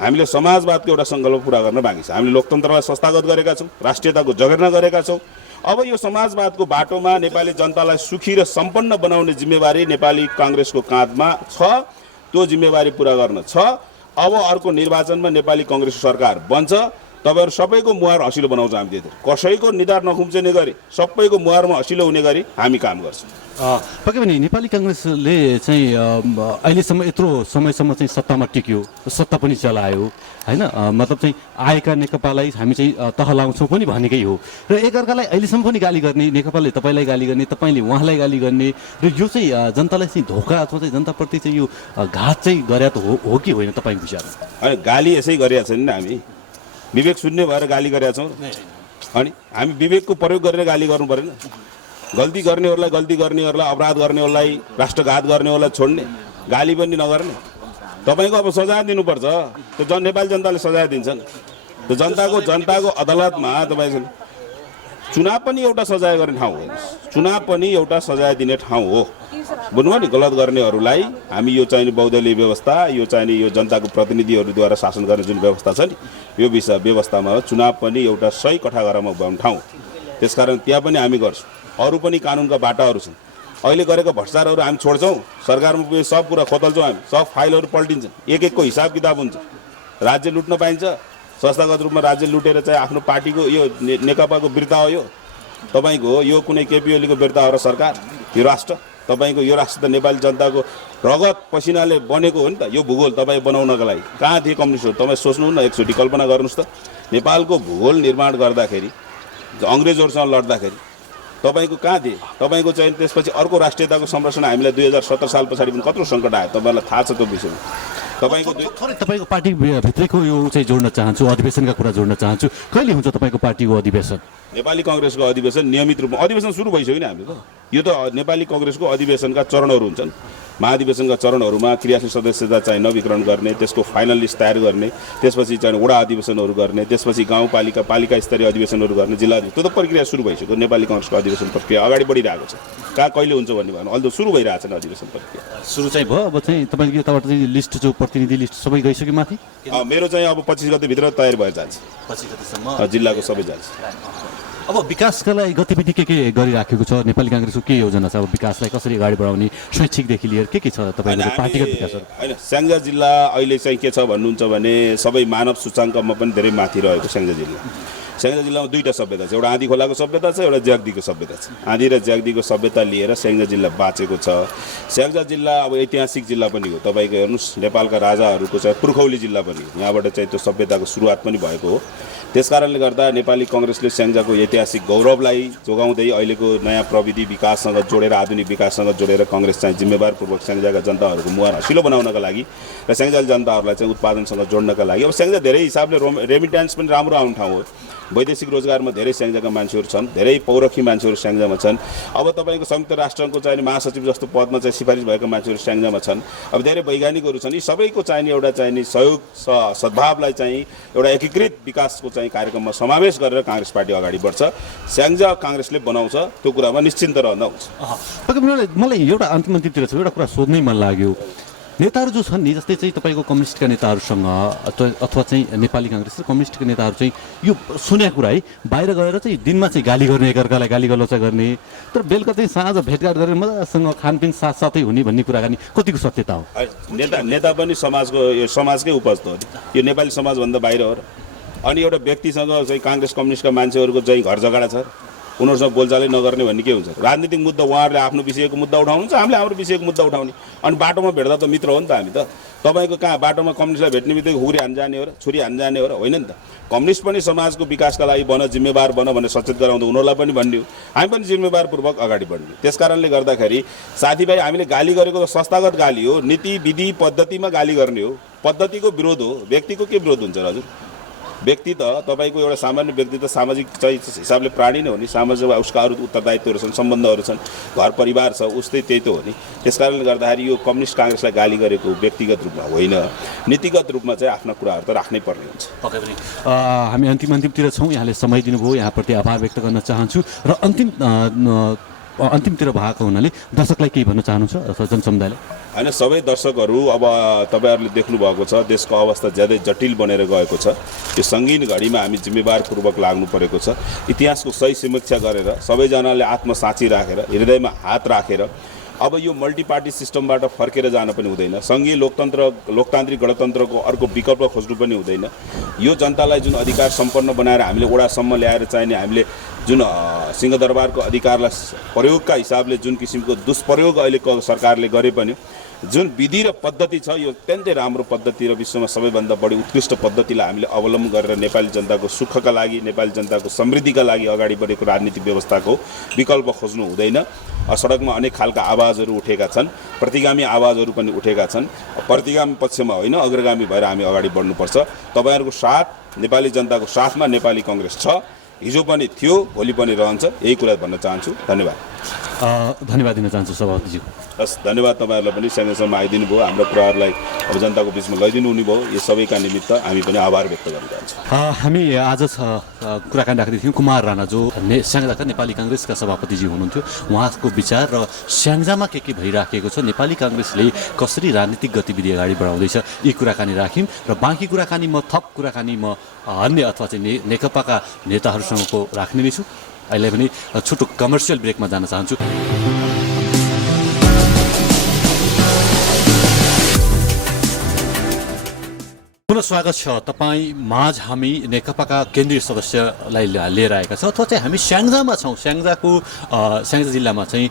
हामीले समाजवादको एउटा सङ्कल्प पुरा गर्न बाँकी छ। हामीले लोकतन्त्रलाई संस्थागत गरेका छौँ, राष्ट्रियताको जगेर्ना गरेका छौँ। अब यो समाजवादको बाटोमा नेपाली जनतालाई सुखी र सम्पन्न बनाउने जिम्मेवारी नेपाली काङ्ग्रेसको काँधमा छ। त्यो जिम्मेवारी पुरा गर्न छ। अब अर्को निर्वाचनमा नेपाली काङ्ग्रेस सरकार बन्छ। तपाईँहरू सबैको मुहार हँसिलो बनाउँछ हामी त्यति। कसैको निधार नखुम्चिने गरी सबैको मुहारमा हँसिलो हुने गरी हामी काम गर्छौँ। पक्कै पनि नेपाली काङ्ग्रेसले चाहिँ अहिलेसम्म यत्रो समयसम्म चाहिँ सत्तामा टिक्यो, सत्ता पनि चलायो होइन। मतलब चाहिँ आएका नेकपालाई हामी चाहिँ तह लाउँछौँ पनि भनेकै हो र एकअर्कालाई अहिलेसम्म पनि गाली गर्ने, नेकपाले तपाईँलाई गाली गर्ने, तपाईँले उहाँलाई गाली गर्ने र यो चाहिँ जनतालाई चाहिँ धोका अथवा चाहिँ जनताप्रति चाहिँ यो घात चाहिँ गरे त हो कि होइन तपाईँको विचारमा? अनि गाली यसै गरेका छौँ नि हामी, विवेक शून्य भएर गाली गरेका छौँ। अनि हामी विवेकको प्रयोग गरेर गाली गर्नु परेन। गल्ती गर्नेहरूलाई, गल्ती गर्नेहरूलाई, अपराध गर्नेहरूलाई, राष्ट्रघात गर्नेहरूलाई छोड्ने, गाली पनि नगर्ने। तपाईँको अब सजाय दिनुपर्छ। त्यो नेपाली जनताले सजाय दिन्छन्। त्यो जनताको अदालतमा तपाईँ चुनाव पनि एउटा सजाय गर्ने ठाउँ हो। चुनाव पनि एउटा सजाय दिने ठाउँ हो। बुझ्नुभयो नि? गलत गर्नेहरूलाई हामी यो चाहिने बहुदलीय व्यवस्था, यो चाहिने यो जनताको प्रतिनिधिहरूद्वारा शासन गर्ने जुन व्यवस्था छ नि, यो व्यवस्थामा चुनाव पनि एउटा सही कठाघरमा उभ्याउने ठाउँ। त्यसकारण त्यहाँ पनि हामी गर्छौँ। अरू पनि कानुनका बाटाहरू छन्। अहिले गरेको भ्रष्टाचारहरू हामी छोड्छौँ। सरकारमा पुगे सब कुरा खोतल्छौँ हामी। सब फाइलहरू पल्टिन्छन्। एक एकको हिसाब किताब हुन्छ। राज्य लुट्न पाइन्छ। संस्थागत रूपमा राज्य लुटेर चाहिँ आफ्नो पार्टीको यो नेकपाको बिर्ता हो। यो तपाईँको यो कुनै केपी ओलीको बिर्ता हो र सरकार, यो राष्ट्र तपाईँको, यो राष्ट्र त नेपाली जनताको रगत पसिनाले बनेको हो नि त। यो भूगोल तपाईँ बनाउनका लागि कहाँ थिए कम्युनिस्टहरू? तपाईँ सोच्नु न, एकचोटि कल्पना गर्नुहोस् त। नेपालको भूगोल निर्माण गर्दाखेरि, अङ्ग्रेजहरूसँग लड्दाखेरि तपाईँको कहाँ थिए? तपाईँको चाहिँ त्यसपछि अर्को राष्ट्रियताको संरचना हामीलाई 2017 साल पछाडि पनि कत्रो सङ्कट आयो, तपाईँलाई थाहा छ त्यो विषयमा। तपाईँको पार्टी भित्रैको यो चाहिँ जोड्न चाहन्छु, अधिवेशनका कुरा जोड्न चाहन्छु। कहिले हुन्छ तपाईँको पार्टीको अधिवेशन? नेपाली काङ्ग्रेसको अधिवेशन नियमित रूपमा अधिवेशन सुरु भइसक्यो नि हामीले त। यो त नेपाली काङ्ग्रेसको अधिवेशनका चरणहरू हुन्छन्। महाधिवेशनका चरणहरूमा क्रियाशील सदस्यता चाहिँ नवीकरण गर्ने, त्यसको फाइनल लिस्ट तयार गर्ने, त्यसपछि चाहिँ वडा अधिवेशनहरू गर्ने, त्यसपछि गाउँपालिका पालिका स्तरीय अधिवेशनहरू गर्ने, जिल्ला त्यो त प्रक्रिया सुरु भइसक्यो। नेपाली काङ्ग्रेसको अधिवेशन प्रक्रिया अगाडि बढिरहेको छ। कहाँ कहिले हुन्छ भन्ने भएन, अहिले त सुरु भइरहेको छ नि अधिवेशन प्रक्रिया। सुरु चाहिँ भयो। अब चाहिँ तपाईँको यताबाट चाहिँ लिस्ट जो प्रतिनिधि लिस्ट सबै गइसक्यो माथि? मेरो चाहिँ अब 25 गतेभित्र तयार भएर जान्छ। 25 गतेसम्म जिल्लाको सबै जान्छ। अब विकासका लागि गतिविधि के गरिराखेको छ नेपाली काङ्ग्रेसको? के योजना छ अब विकासलाई कसरी अगाडि बढाउने, शैक्षिकदेखि लिएर के छ तपाईँको पार्टीगत विकासहरू? होइन, स्याङ्जा जिल्ला अहिले चाहिँ के छ भन्नुहुन्छ भने सबै मानव सूचाङ्कमा पनि धेरै माथि रहेको स्याङ्जा जिल्ला। स्याङ्जा जिल्लामा दुईवटा सभ्यता छ। एउटा आँधी खोलाको सभ्यता छ, एउटा ज्याग्दीको सभ्यता छ। आँधी र ज्याग्दीको सभ्यता लिएर स्याङ्जा जिल्ला बाँचेको छ। स्याङ्जा जिल्ला अब ऐतिहासिक जिल्ला पनि हो। तपाईँको हेर्नुहोस्, नेपालका राजाहरूको चाहिँ पुर्खौली जिल्ला पनि हो। यहाँबाट चाहिँ त्यो सभ्यताको सुरुवात पनि भएको हो। त्यसकारणले गर्दा नेपाली काङ्ग्रेसले स्याङ्जाको ऐतिहासिक गौरवलाई जोगाउँदै अहिलेको नयाँ प्रविधि विकाससँग जोडेर, आधुनिक विकाससँग जोडेर काङ्ग्रेस चाहिँ जिम्मेवारपूर्वक स्याङ्जाका जनताहरूको मुहार हँसिलो बनाउनका लागि र स्याङ्जाली जनताहरूलाई चाहिँ उत्पादनसँग जोड्नका लागि। अब स्याङ्जा धेरै हिसाबले रेमिट्यान्स पनि राम्रो आउने ठाउँ हो। वैदेशिक रोजगारमा धेरै स्याङ्जाका मान्छेहरू छन्, धेरै पौरखी मान्छेहरू स्याङ्जामा छन्। अब तपाईँको संयुक्त राष्ट्रको चाहिने महासचिव जस्तो पदमा चाहिँ सिफारिस भएका मान्छेहरू स्याङ्जामा छन्। अब धेरै वैज्ञानिकहरू छन्। यी सबैको चाहिने एउटा चाहिने सहयोग सद्भावलाई चाहिँ एउटा एकीकृत विकासको चाहिँ कार्यक्रममा समावेश गरेर काङ्ग्रेस पार्टी अगाडि बढ्छ। स्याङ्जा काङ्ग्रेसले बनाउँछ, त्यो कुरामा निश्चिन्त रहँदा हुन्छ। मलाई एउटा अन्तिमतिर छ, एउटा कुरा सोध्नै मन लाग्यो। नेताहरू जो छन् नि, जस्तै चाहिँ तपाईँको कम्युनिस्टका नेताहरूसँग अथवा चाहिँ नेपाली काङ्ग्रेस र कम्युनिस्टका नेताहरू चाहिँ यो सुनेको कुरा है, बाहिर गएर चाहिँ दिनमा चाहिँ गाली गर्ने, एकअर्कालाई गाली गलौचा गर्ने, तर बेलुका चाहिँ साँझ भेटघाट गरेर मजासँग खानपिन साथसाथै हुने भन्ने कुराकानी कतिको सत्यता हो? नेता पनि समाजको, यो समाजकै उपज हो। यो नेपाली समाजभन्दा बाहिर हो। अनि एउटा व्यक्तिसँग चाहिँ काङ्ग्रेस कम्युनिस्टका मान्छेहरूको चाहिँ घर झगडा छ, उनीहरूसँग बोलचालै नगर्ने भन्ने के हुन्छ? राजनीतिक मुद्दा उहाँहरूले आफ्नो विषयको मुद्दा उठाउनुहुन्छ, हामीले हाम्रो विषयको मुद्दा उठाउने। अनि बाटोमा भेट्दा त मित्र हो नि त हामी त। तपाईँको कहाँ बाटोमा कम्युनिस्टलाई भेट्ने बित्तिकै हुरी हान्न जाने हो र छुरी हान्न जाने हो र? होइन नि त। कम्युनिस्ट पनि समाजको विकासका लागि बन, जिम्मेवार बन भनेर सचेत गराउँदा उनीहरूलाई पनि भन्ने हो। हामी पनि जिम्मेवारपूर्वक अगाडि बढ्ने। त्यसकारणले गर्दाखेरि साथीभाइ, हामीले गाली गरेको त संस्थागत गाली हो, नीति विधि पद्धतिमा गाली गर्ने हो। पद्धतिको विरोध हो, व्यक्तिको के विरोध हुन्छ र हजुर? व्यक्ति त तपाईँको एउटा सामान्य व्यक्ति त सामाजिक चाहिँ हिसाबले प्राणी नै हो नि, सामाजिक उसका अरू उत्तरदायित्वहरू छन्, सम्बन्धहरू छन्, घर परिवार छ, उस्तै त्यही त हो नि। त्यस कारणले गर्दाखेरि यो कम्युनिस्ट काङ्ग्रेसलाई गाली गरेको व्यक्तिगत रूपमा होइन, नीतिगत रूपमा चाहिँ आफ्ना कुराहरू त राख्नै पर्ने हुन्छ। पक्कै पनि हामी अन्तिमतिर छौँ। यहाँले समय दिनुभयो, यहाँप्रति आभार व्यक्त गर्न चाहन्छु र अन्तिमतिर भएको हुनाले दर्शकलाई केही भन्न चाहनुहुन्छ अथवा जनसमुदायलाई? होइन, सबै दर्शकहरू, अब तपाईँहरूले देख्नुभएको छ देशको अवस्था ज्यादै जटिल बनेर गएको छ। यो सङ्गीन घडीमा हामी जिम्मेवारपूर्वक लाग्नु परेको छ। इतिहासको सही समीक्षा गरेर सबैजनाले आत्मसाक्षी राखेर, हृदयमा हात राखेर अब यो मल्टी पार्टी सिस्टमबाट फर्केर जान पनि हुँदैन। सङ्घीय लोकतान्त्रिक गणतन्त्रको अर्को विकल्प खोज्नु पनि हुँदैन। यो जनतालाई जुन अधिकार सम्पन्न बनाएर हामीले वडासम्म ल्याएर चाहिने हामीले जुन सिंहदरबारको अधिकारलाई प्रयोगका हिसाबले जुन किसिमको दुष्प्रयोग अहिलेको सरकारले गरे पनि जुन विधि र पद्धति छ यो अत्यन्तै राम्रो पद्धति र विश्वमा सबैभन्दा बढी उत्कृष्ट पद्धतिलाई हामीले अवलम्बन गरेर नेपाली जनताको सुखका लागि, नेपाली जनताको समृद्धिका लागि अगाडि बढेको राजनीतिक व्यवस्थाको विकल्प खोज्नु हुँदैन। सडकमा अनेक खालका आवाजहरू उठेका छन्, प्रतिगामी आवाजहरू पनि उठेका छन्। प्रतिगामी पक्षमा होइन, अग्रगामी भएर हामी अगाडि बढ्नुपर्छ। तपाईँहरूको साथ, नेपाली जनताको साथमा नेपाली काङ्ग्रेस छ, हिजो पनि थियो, भोलि पनि रहन्छ, यही कुरा भन्न चाहन्छु। धन्यवाद। धन्यवाद दिन चाहन्छु सभापतिज्यू। हस्, धन्यवाद तपाईँहरूलाई पनि समयसम्म आइदिनु भयो, हाम्रो कुराहरूलाई अब जनताको बिचमा लैदिनु हुने भयो। यो सबैका निमित्त हामी पनि आभार व्यक्त गर्न चाहन्छौँ। हामी आज कुराकानी राख्दै थियौँ कुमार राणा जो स्याङ्जाका नेपाली काङ्ग्रेसका सभापतिज्यू हुनुहुन्थ्यो। उहाँको विचार र स्याङ्जामा के भइराखेको छ, नेपाली काङ्ग्रेसले कसरी राजनीतिक गतिविधि अगाडि बढाउँदैछ, यी कुराकानी राख्यौँ। र बाँकी कुराकानी थप कुराकानी अन्य अथवा चाहिँ नेकपाका नेताहरूसँगको राख्ने नै छु। अहिले पनि छोटो कमर्सियल ब्रेकमा जान चाहन्छु। पुनः स्वागत छ तपाईँ माझ। हामी नेकपाका केन्द्रीय सदस्यलाई लिएर आएका छौँ, अथवा चाहिँ हामी स्याङ्जामा छौँ। स्याङ्जा जिल्लामा चाहिँ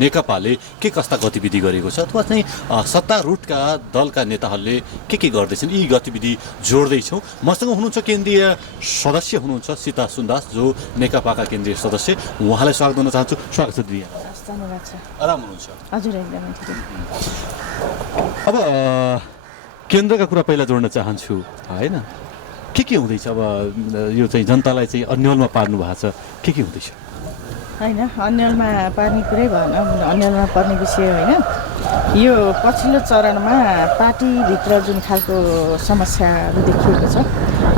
नेकपाले के कस्ता गतिविधि गरेको छ, अथवा चाहिँ सत्तारूढका दलका नेताहरूले के गर्दैछन्, यी गतिविधि जोड्दैछौँ। मसँग हुनुहुन्छ केन्द्रीय सदस्य हुनुहुन्छ सीता सुन्दास, जो नेकपाका केन्द्रीय सदस्य। उहाँलाई स्वागत गर्न चाहन्छु। स्वागत छ दिदी। धन्यवाद छ। आराम हुनुहुन्छ? हजुर, एकदमै ठिक। अब केन्द्रका कुरा पहिला जोड्न चाहन्छु होइन, के हुँदैछ अब यो चाहिँ जनतालाई चाहिँ अन्यलमा पार्नु भएको छ, के हुँदैछ? होइन, अन्यलमा पार्ने कुरै भएन, अन्यलमा पर्ने विषय होइन। यो पछिल्लो चरणमा पार्टीभित्र जुन खालको समस्याहरू देखिएको छ,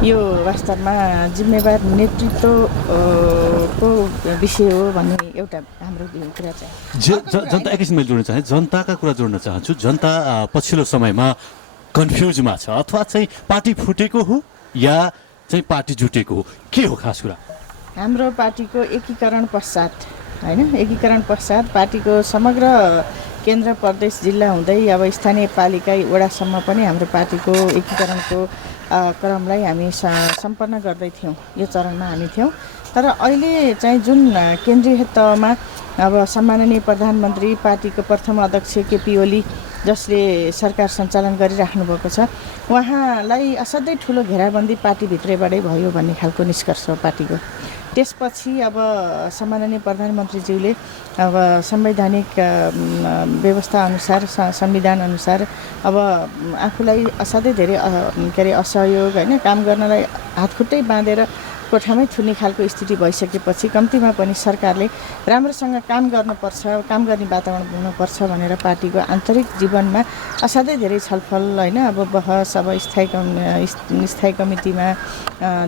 यो वास्तवमा जिम्मेवार नेतृत्वको विषय हो भन्ने एउटा हाम्रो कुरा चाहिँ। जनता एकैछिन मैले जोड्न चाहेँ, जनताका कुरा जोड्न चाहन्छु। जनता पछिल्लो समयमा कन्फ्युजमा छ, अथवा चाहिँ पार्टी फुटेको हो या चाहिँ पार्टी जुटेको हो, के हो खास कुरा? हाम्रो पार्टीको एकीकरण पश्चात होइन, एकीकरण पश्चात पार्टीको समग्र केन्द्र, प्रदेश, जिल्ला हुँदै अब स्थानीय पालिका वडासम्म पनि हाम्रो पार्टीको एकीकरणको क्रमलाई हामी सम्पन्न गर्दै थियौँ। यो चरणमा हामी थियौँ। तर अहिले चाहिँ जुन केन्द्रीय तहमा अब सम्माननीय प्रधानमन्त्री, पार्टीको प्रथम अध्यक्ष केपी ओली जसले सरकार सञ्चालन गरिराख्नु भएको छ, उहाँलाई असाध्यै ठुलो घेराबन्दी पार्टीभित्रैबाटै भयो भन्ने खालको निष्कर्ष हो पार्टीको। त्यसपछि अब सम्माननीय प्रधानमन्त्रीज्यूले अब संवैधानिक व्यवस्था अनुसार, संविधान अनुसार अब आफूलाई असाध्यै धेरै असहयोग होइन, काम गर्नलाई हातखुट्टै बाँधेर कोठामै थुन्ने खालको स्थिति भइसकेपछि कम्तीमा पनि सरकारले राम्रोसँग काम गर्नुपर्छ, काम गर्ने वातावरण हुनुपर्छ भनेर पार्टीको आन्तरिक जीवनमा असाध्यै धेरै छलफल होइन, अब बहस, अब स्थायी कमिटीमा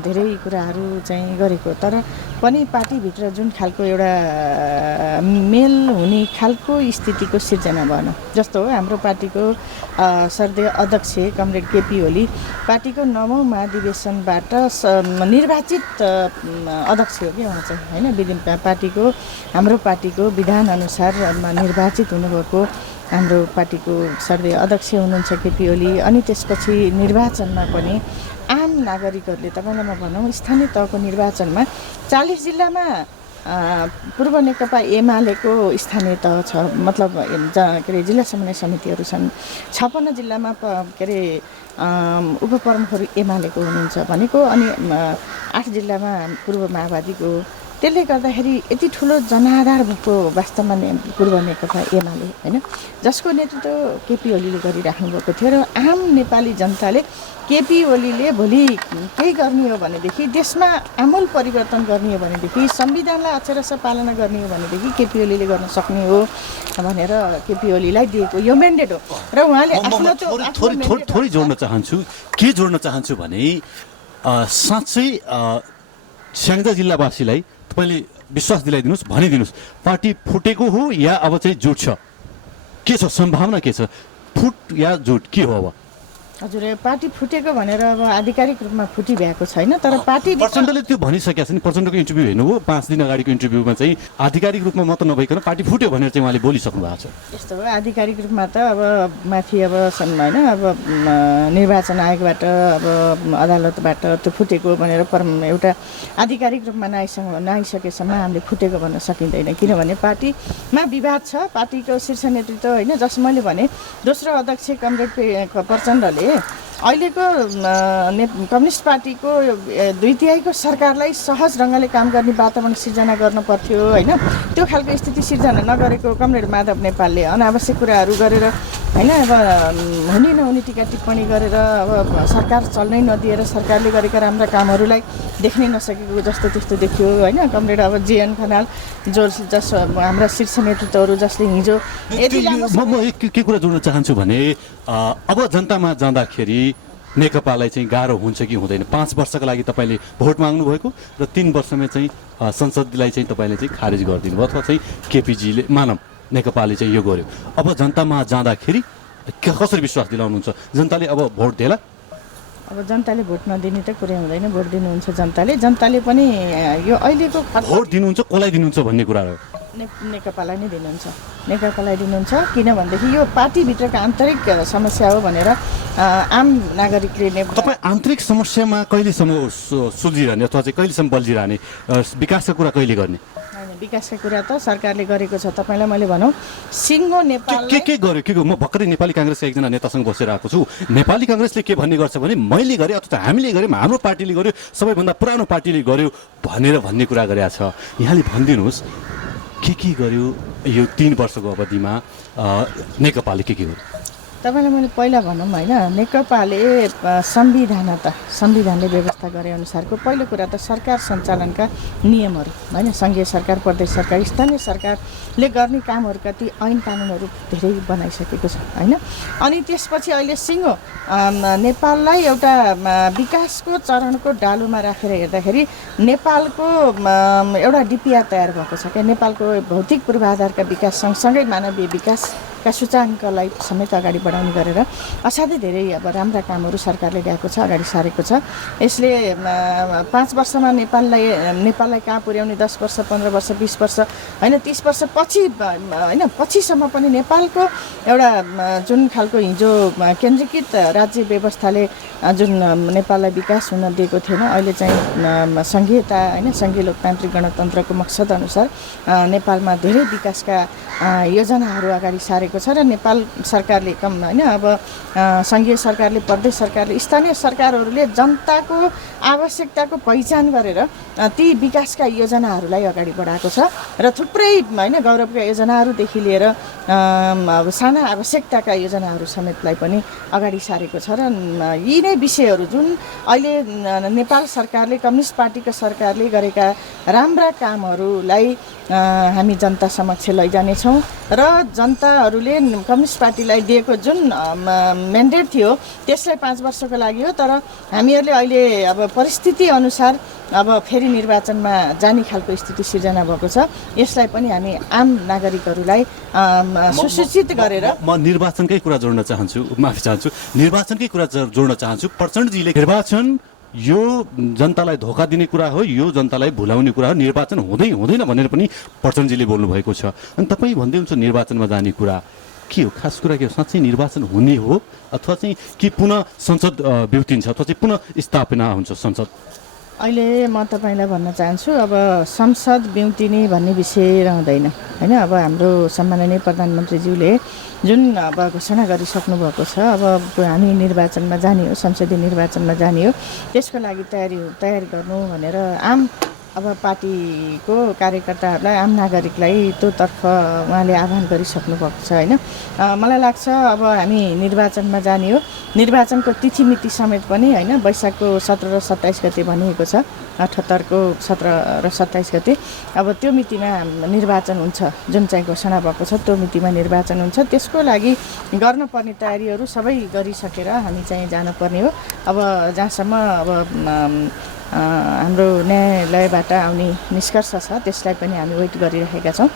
धेरै कुराहरू चाहिँ गरेको। तर पनि पार्टीभित्र जुन खालको एउटा मेल हुने खालको स्थितिको सिर्जना भएन। जस्तो हो हाम्रो पार्टीको सर्देय अध्यक्ष कमरेड केपी ओली पार्टीको 9औं महाधिवेशनबाट निर्वाचित अध्यक्ष हो कि उहाँ चाहिँ होइन, हाम्रो पार्टीको विधान अनुसार निर्वाचित हुनुभएको हाम्रो पार्टीको सर्वे अध्यक्ष हुनुहुन्छ केपी ओली। अनि त्यसपछि निर्वाचनमा पनि आम नागरिकहरूले, तपाईँलाई म भनौँ स्थानीय तहको निर्वाचनमा 40 जिल्लामा पूर्व नेकपा एमालेको स्थानीय तह छ, मतलब के अरे जिल्ला समन्वय समितिहरू छन्। 56 जिल्लामा के अरे उपप्रमुखहरू एमालेको हुनुहुन्छ भनेको, अनि 8 जिल्लामा पूर्व माओवादीको, त्यसले गर्दाखेरि यति ठुलो जनाधार भएको वास्तवमा पूर्व नेकपा एमाले होइन, जसको नेतृत्व केपी ओलीले गरिराख्नु भएको थियो र आम नेपाली जनताले केपी ओलीले भोलि केही गर्ने हो भनेदेखि, देशमा आमूल परिवर्तन गर्ने हो भनेदेखि, संविधानलाई अक्षरशः पालना गर्ने हो भनेदेखि केपी ओलीले गर्न सक्ने हो भनेर केपी ओलीलाई दिएको यो म्यान्डेट हो। र उहाँले थोरै जोड्न चाहन्छु, के जोड्न चाहन्छु भने साँच्चै स्याङ्जा जिल्लावासीलाई तपाईँले विश्वास दिलाइदिनुहोस्, भनिदिनुहोस् पार्टी फुटेको हो या अब चाहिँ जुट छ, के छ सम्भावना, के छ फुट या जुट के हो अब? हजुर, पार्टी फुटेको भनेर अब आधिकारिक रूपमा फुटिभएको छैन, तर पार्टी प्रचण्डले त्यो भनिसकेका छन्। प्रचण्डको इन्टरभ्यू हेर्नुभयो, 5 दिन अगाडिको इन्टरभ्यूमा चाहिँ आधिकारिक रूपमा म त नभइकन पार्टी फुट्यो भनेर चाहिँ उहाँले बोलिसक्नु भएको छ। यस्तो हो, आधिकारिक रूपमा त अब माथि अब होइन, अब निर्वाचन आयोगबाट अब अदालतबाट त्यो फुटेको भनेर एउटा आधिकारिक रूपमा नआइसकेसम्म हामीले फुटेको भन्न सकिँदैन, किनभने पार्टीमा विवाद छ। पार्टीको शीर्ष नेतृत्व होइन, जस मैले भने दोस्रो अध्यक्ष कमरेड प्रचण्डले अहिलेको कम्युनिस्ट पार्टीको 2/3 सरकारलाई सहज ढङ्गले काम गर्ने वातावरण सिर्जना गर्न पर्थ्यो होइन, त्यो खालको स्थिति सिर्जना नगरेको कमरेड माधव नेपालले अनावश्यक कुराहरू गरेर होइन, अब हुने नहुने टिका टिप्पणी गरेर अब सरकार चल्नै नदिएर सरकारले गरेका राम्रा कामहरूलाई देख्नै नसकेको जस्तो त्यस्तो देखियो होइन। कमरेड अब जेएन खनाल जस हाम्रा शीर्ष नेतृत्वहरू जसले हिजो म के कुरा जोड्न चाहन्छु भने अब जनतामा जाँदाखेरि नेकपालाई चाहिँ गाह्रो हुन्छ कि हुँदैन? 5 वर्षको लागि तपाईँले भोट माग्नु भएको र 3 वर्षमा चाहिँ संसदलाई चाहिँ तपाईँले चाहिँ खारेज गरिदिनु भयो, अथवा चाहिँ केपीजीले मानव नेकपाले चाहिँ यो गर्यो। अब जनतामा जाँदाखेरि कसरी विश्वास दिलाउनुहुन्छ? जनताले अब भोट देला? अब जनताले भोट नदिने त कुरै हुँदैन, भोट दिनुहुन्छ जनताले। जनताले पनि यो अहिलेको भोट दिनुहुन्छ, कसलाई दिनुहुन्छ भन्ने कुरा हो। नेकपालाई नै दिनुहुन्छ, नेकपालाई दिनुहुन्छ, किनभनेदेखि यो पार्टीभित्रको आन्तरिक समस्या हो भनेर आम नागरिकले तपाईँ आन्तरिक समस्यामा कहिलेसम्म सुल्झिरहने अथवा चाहिँ कहिलेसम्म बल्झिरहने? विकासको कुरा कहिले गर्ने? विकासका कुरा त सरकारले गरेको छ। तपाईँलाई मैले भनौँ सिङ्गो नेपाल के गर्यो के म भर्खरै नेपाली काङ्ग्रेसका एकजना नेतासँग बसेर आएको छु। नेपाली काङ्ग्रेसले के भन्ने गर्छ भने मैले गरेँ अथवा हामीले गर्यौँ, हाम्रो पार्टीले गर्यो, सबैभन्दा पुरानो पार्टीले गर्यो भनेर भन्ने कुरा गरेका छ। यहाँले भनिदिनुहोस् के गर्यो यो 3 वर्षको अवधिमा नेकपाले के गर्यो? तपाईँलाई मैले पहिला भनौँ होइन, नेकपाले संविधानले व्यवस्था गरे अनुसारको पहिलो कुरा त सरकार सञ्चालनका नियमहरू होइन, सङ्घीय सरकार, प्रदेश सरकार, स्थानीय सरकारले गर्ने कामहरूका ती ऐन कानुनहरू धेरै बनाइसकेको छ होइन। अनि त्यसपछि अहिले सिङ्गो नेपाललाई एउटा विकासको चरणको डालुमा राखेर हेर्दाखेरि नेपालको एउटा डिपिआर तयार भएको छ क्या। नेपालको भौतिक पूर्वाधारका विकास सँगसँगै मानवीय विकासका सूचाङ्कलाई समेत अगाडि बढाउने गरेर असाध्यै धेरै अब राम्रा कामहरू सरकारले ल्याएको छ, अगाडि सारेको छ। यसले 5 वर्षमा नेपाललाई कहाँ पुर्याउने, 10 वर्ष, 15 वर्ष, 20 वर्ष होइन, 30 वर्ष पछि होइन, पछिसम्म पनि नेपालको एउटा जुन खालको हिजो केन्द्रीकृत राज्य व्यवस्थाले जुन नेपाललाई विकास हुन दिएको थिएन, अहिले चाहिँ सङ्घीयता होइन, सङ्घीय लोकतान्त्रिक गणतन्त्रको मकसद अनुसार नेपालमा धेरै विकासका योजनाहरू अगाडि सारेको छ। र नेपाल सरकारले होइन, अब सङ्घीय सरकारले, प्रदेश सरकारले, स्थानीय सरकारहरूले जनताको आवश्यकताको पहिचान गरेर ती विकासका योजनाहरूलाई अगाडि बढाएको छ। र थुप्रै होइन गौरवका योजनाहरूदेखि लिएर अब साना आवश्यकताका योजनाहरू समेतलाई पनि अगाडि सारेको छ। र यी नै विषयहरू जुन अहिले नेपाल सरकारले, कम्युनिस्ट पार्टीको सरकारले गरेका राम्रा कामहरूलाई हामी जनता समक्ष लैजानेछौँ। र जनताहरूले कम्युनिस्ट पार्टीलाई दिएको जुन म्यान्डेट थियो त्यसलाई 5 वर्षको लागि हो, तर हामीहरूले अहिले अब परिस्थिति अनुसार अब फेरि निर्वाचनमा जाने खालको स्थिति सिर्जना भएको छ। यसलाई पनि हामी आम नागरिकहरूलाई सुसूचित गरेर म निर्वाचनकै कुरा जोड्न चाहन्छु, माफी चाहन्छु, निर्वाचनकै कुरा जोड्न चाहन्छु। प्रचण्डजीले निर्वाचन यो जनतालाई धोका दिने कुरा हो, यो जनतालाई भुलाउने कुरा हो, निर्वाचन हुँदैन भनेर पनि प्रचण्डजीले बोल्नुभएको छ। अनि तपाईँ भन्दै हुन्छ निर्वाचनमा जाने कुरा के हो? खास कुरा के हो? साँच्चै निर्वाचन हुने हो अथवा चाहिँ कि पुनः संसद बिउतिन्छ अथवा चाहिँ पुनः स्थापना हुन्छ संसद? अहिले म तपाईँलाई भन्न चाहन्छु, अब संसद बिउतिने भन्ने विषय रहँदैन होइन। अब हाम्रो सम्माननीय प्रधानमन्त्रीज्यूले जुन अब घोषणा गरिसक्नु भएको छ, अब हामी निर्वाचनमा जाने हो, संसदीय निर्वाचनमा जाने हो, त्यसको लागि तयारी गर्नु भनेर आम अब पार्टीको कार्यकर्ताहरूलाई आम नागरिकलाई त्योतर्फ उहाँले आह्वान गरिसक्नु भएको छ होइन। मलाई लाग्छ अब हामी निर्वाचनमा जाने हो, निर्वाचनको तिथिमिति समेत पनि होइन वैशाखको 17 र 27 गते भनिएको छ, 78को 17 र 27 गते। अब त्यो मितिमा निर्वाचन हुन्छ, जुन चाहिँ घोषणा भएको छ त्यो मितिमा निर्वाचन हुन्छ। त्यसको लागि गर्नुपर्ने तयारीहरू सबै गरिसकेर हामी चाहिँ जानुपर्ने हो। अब जहाँसम्म अब हाम्रो न्यायालयबाट आउने निष्कर्ष छ त्यसलाई पनि हामी वेट गरिरहेका छौँ।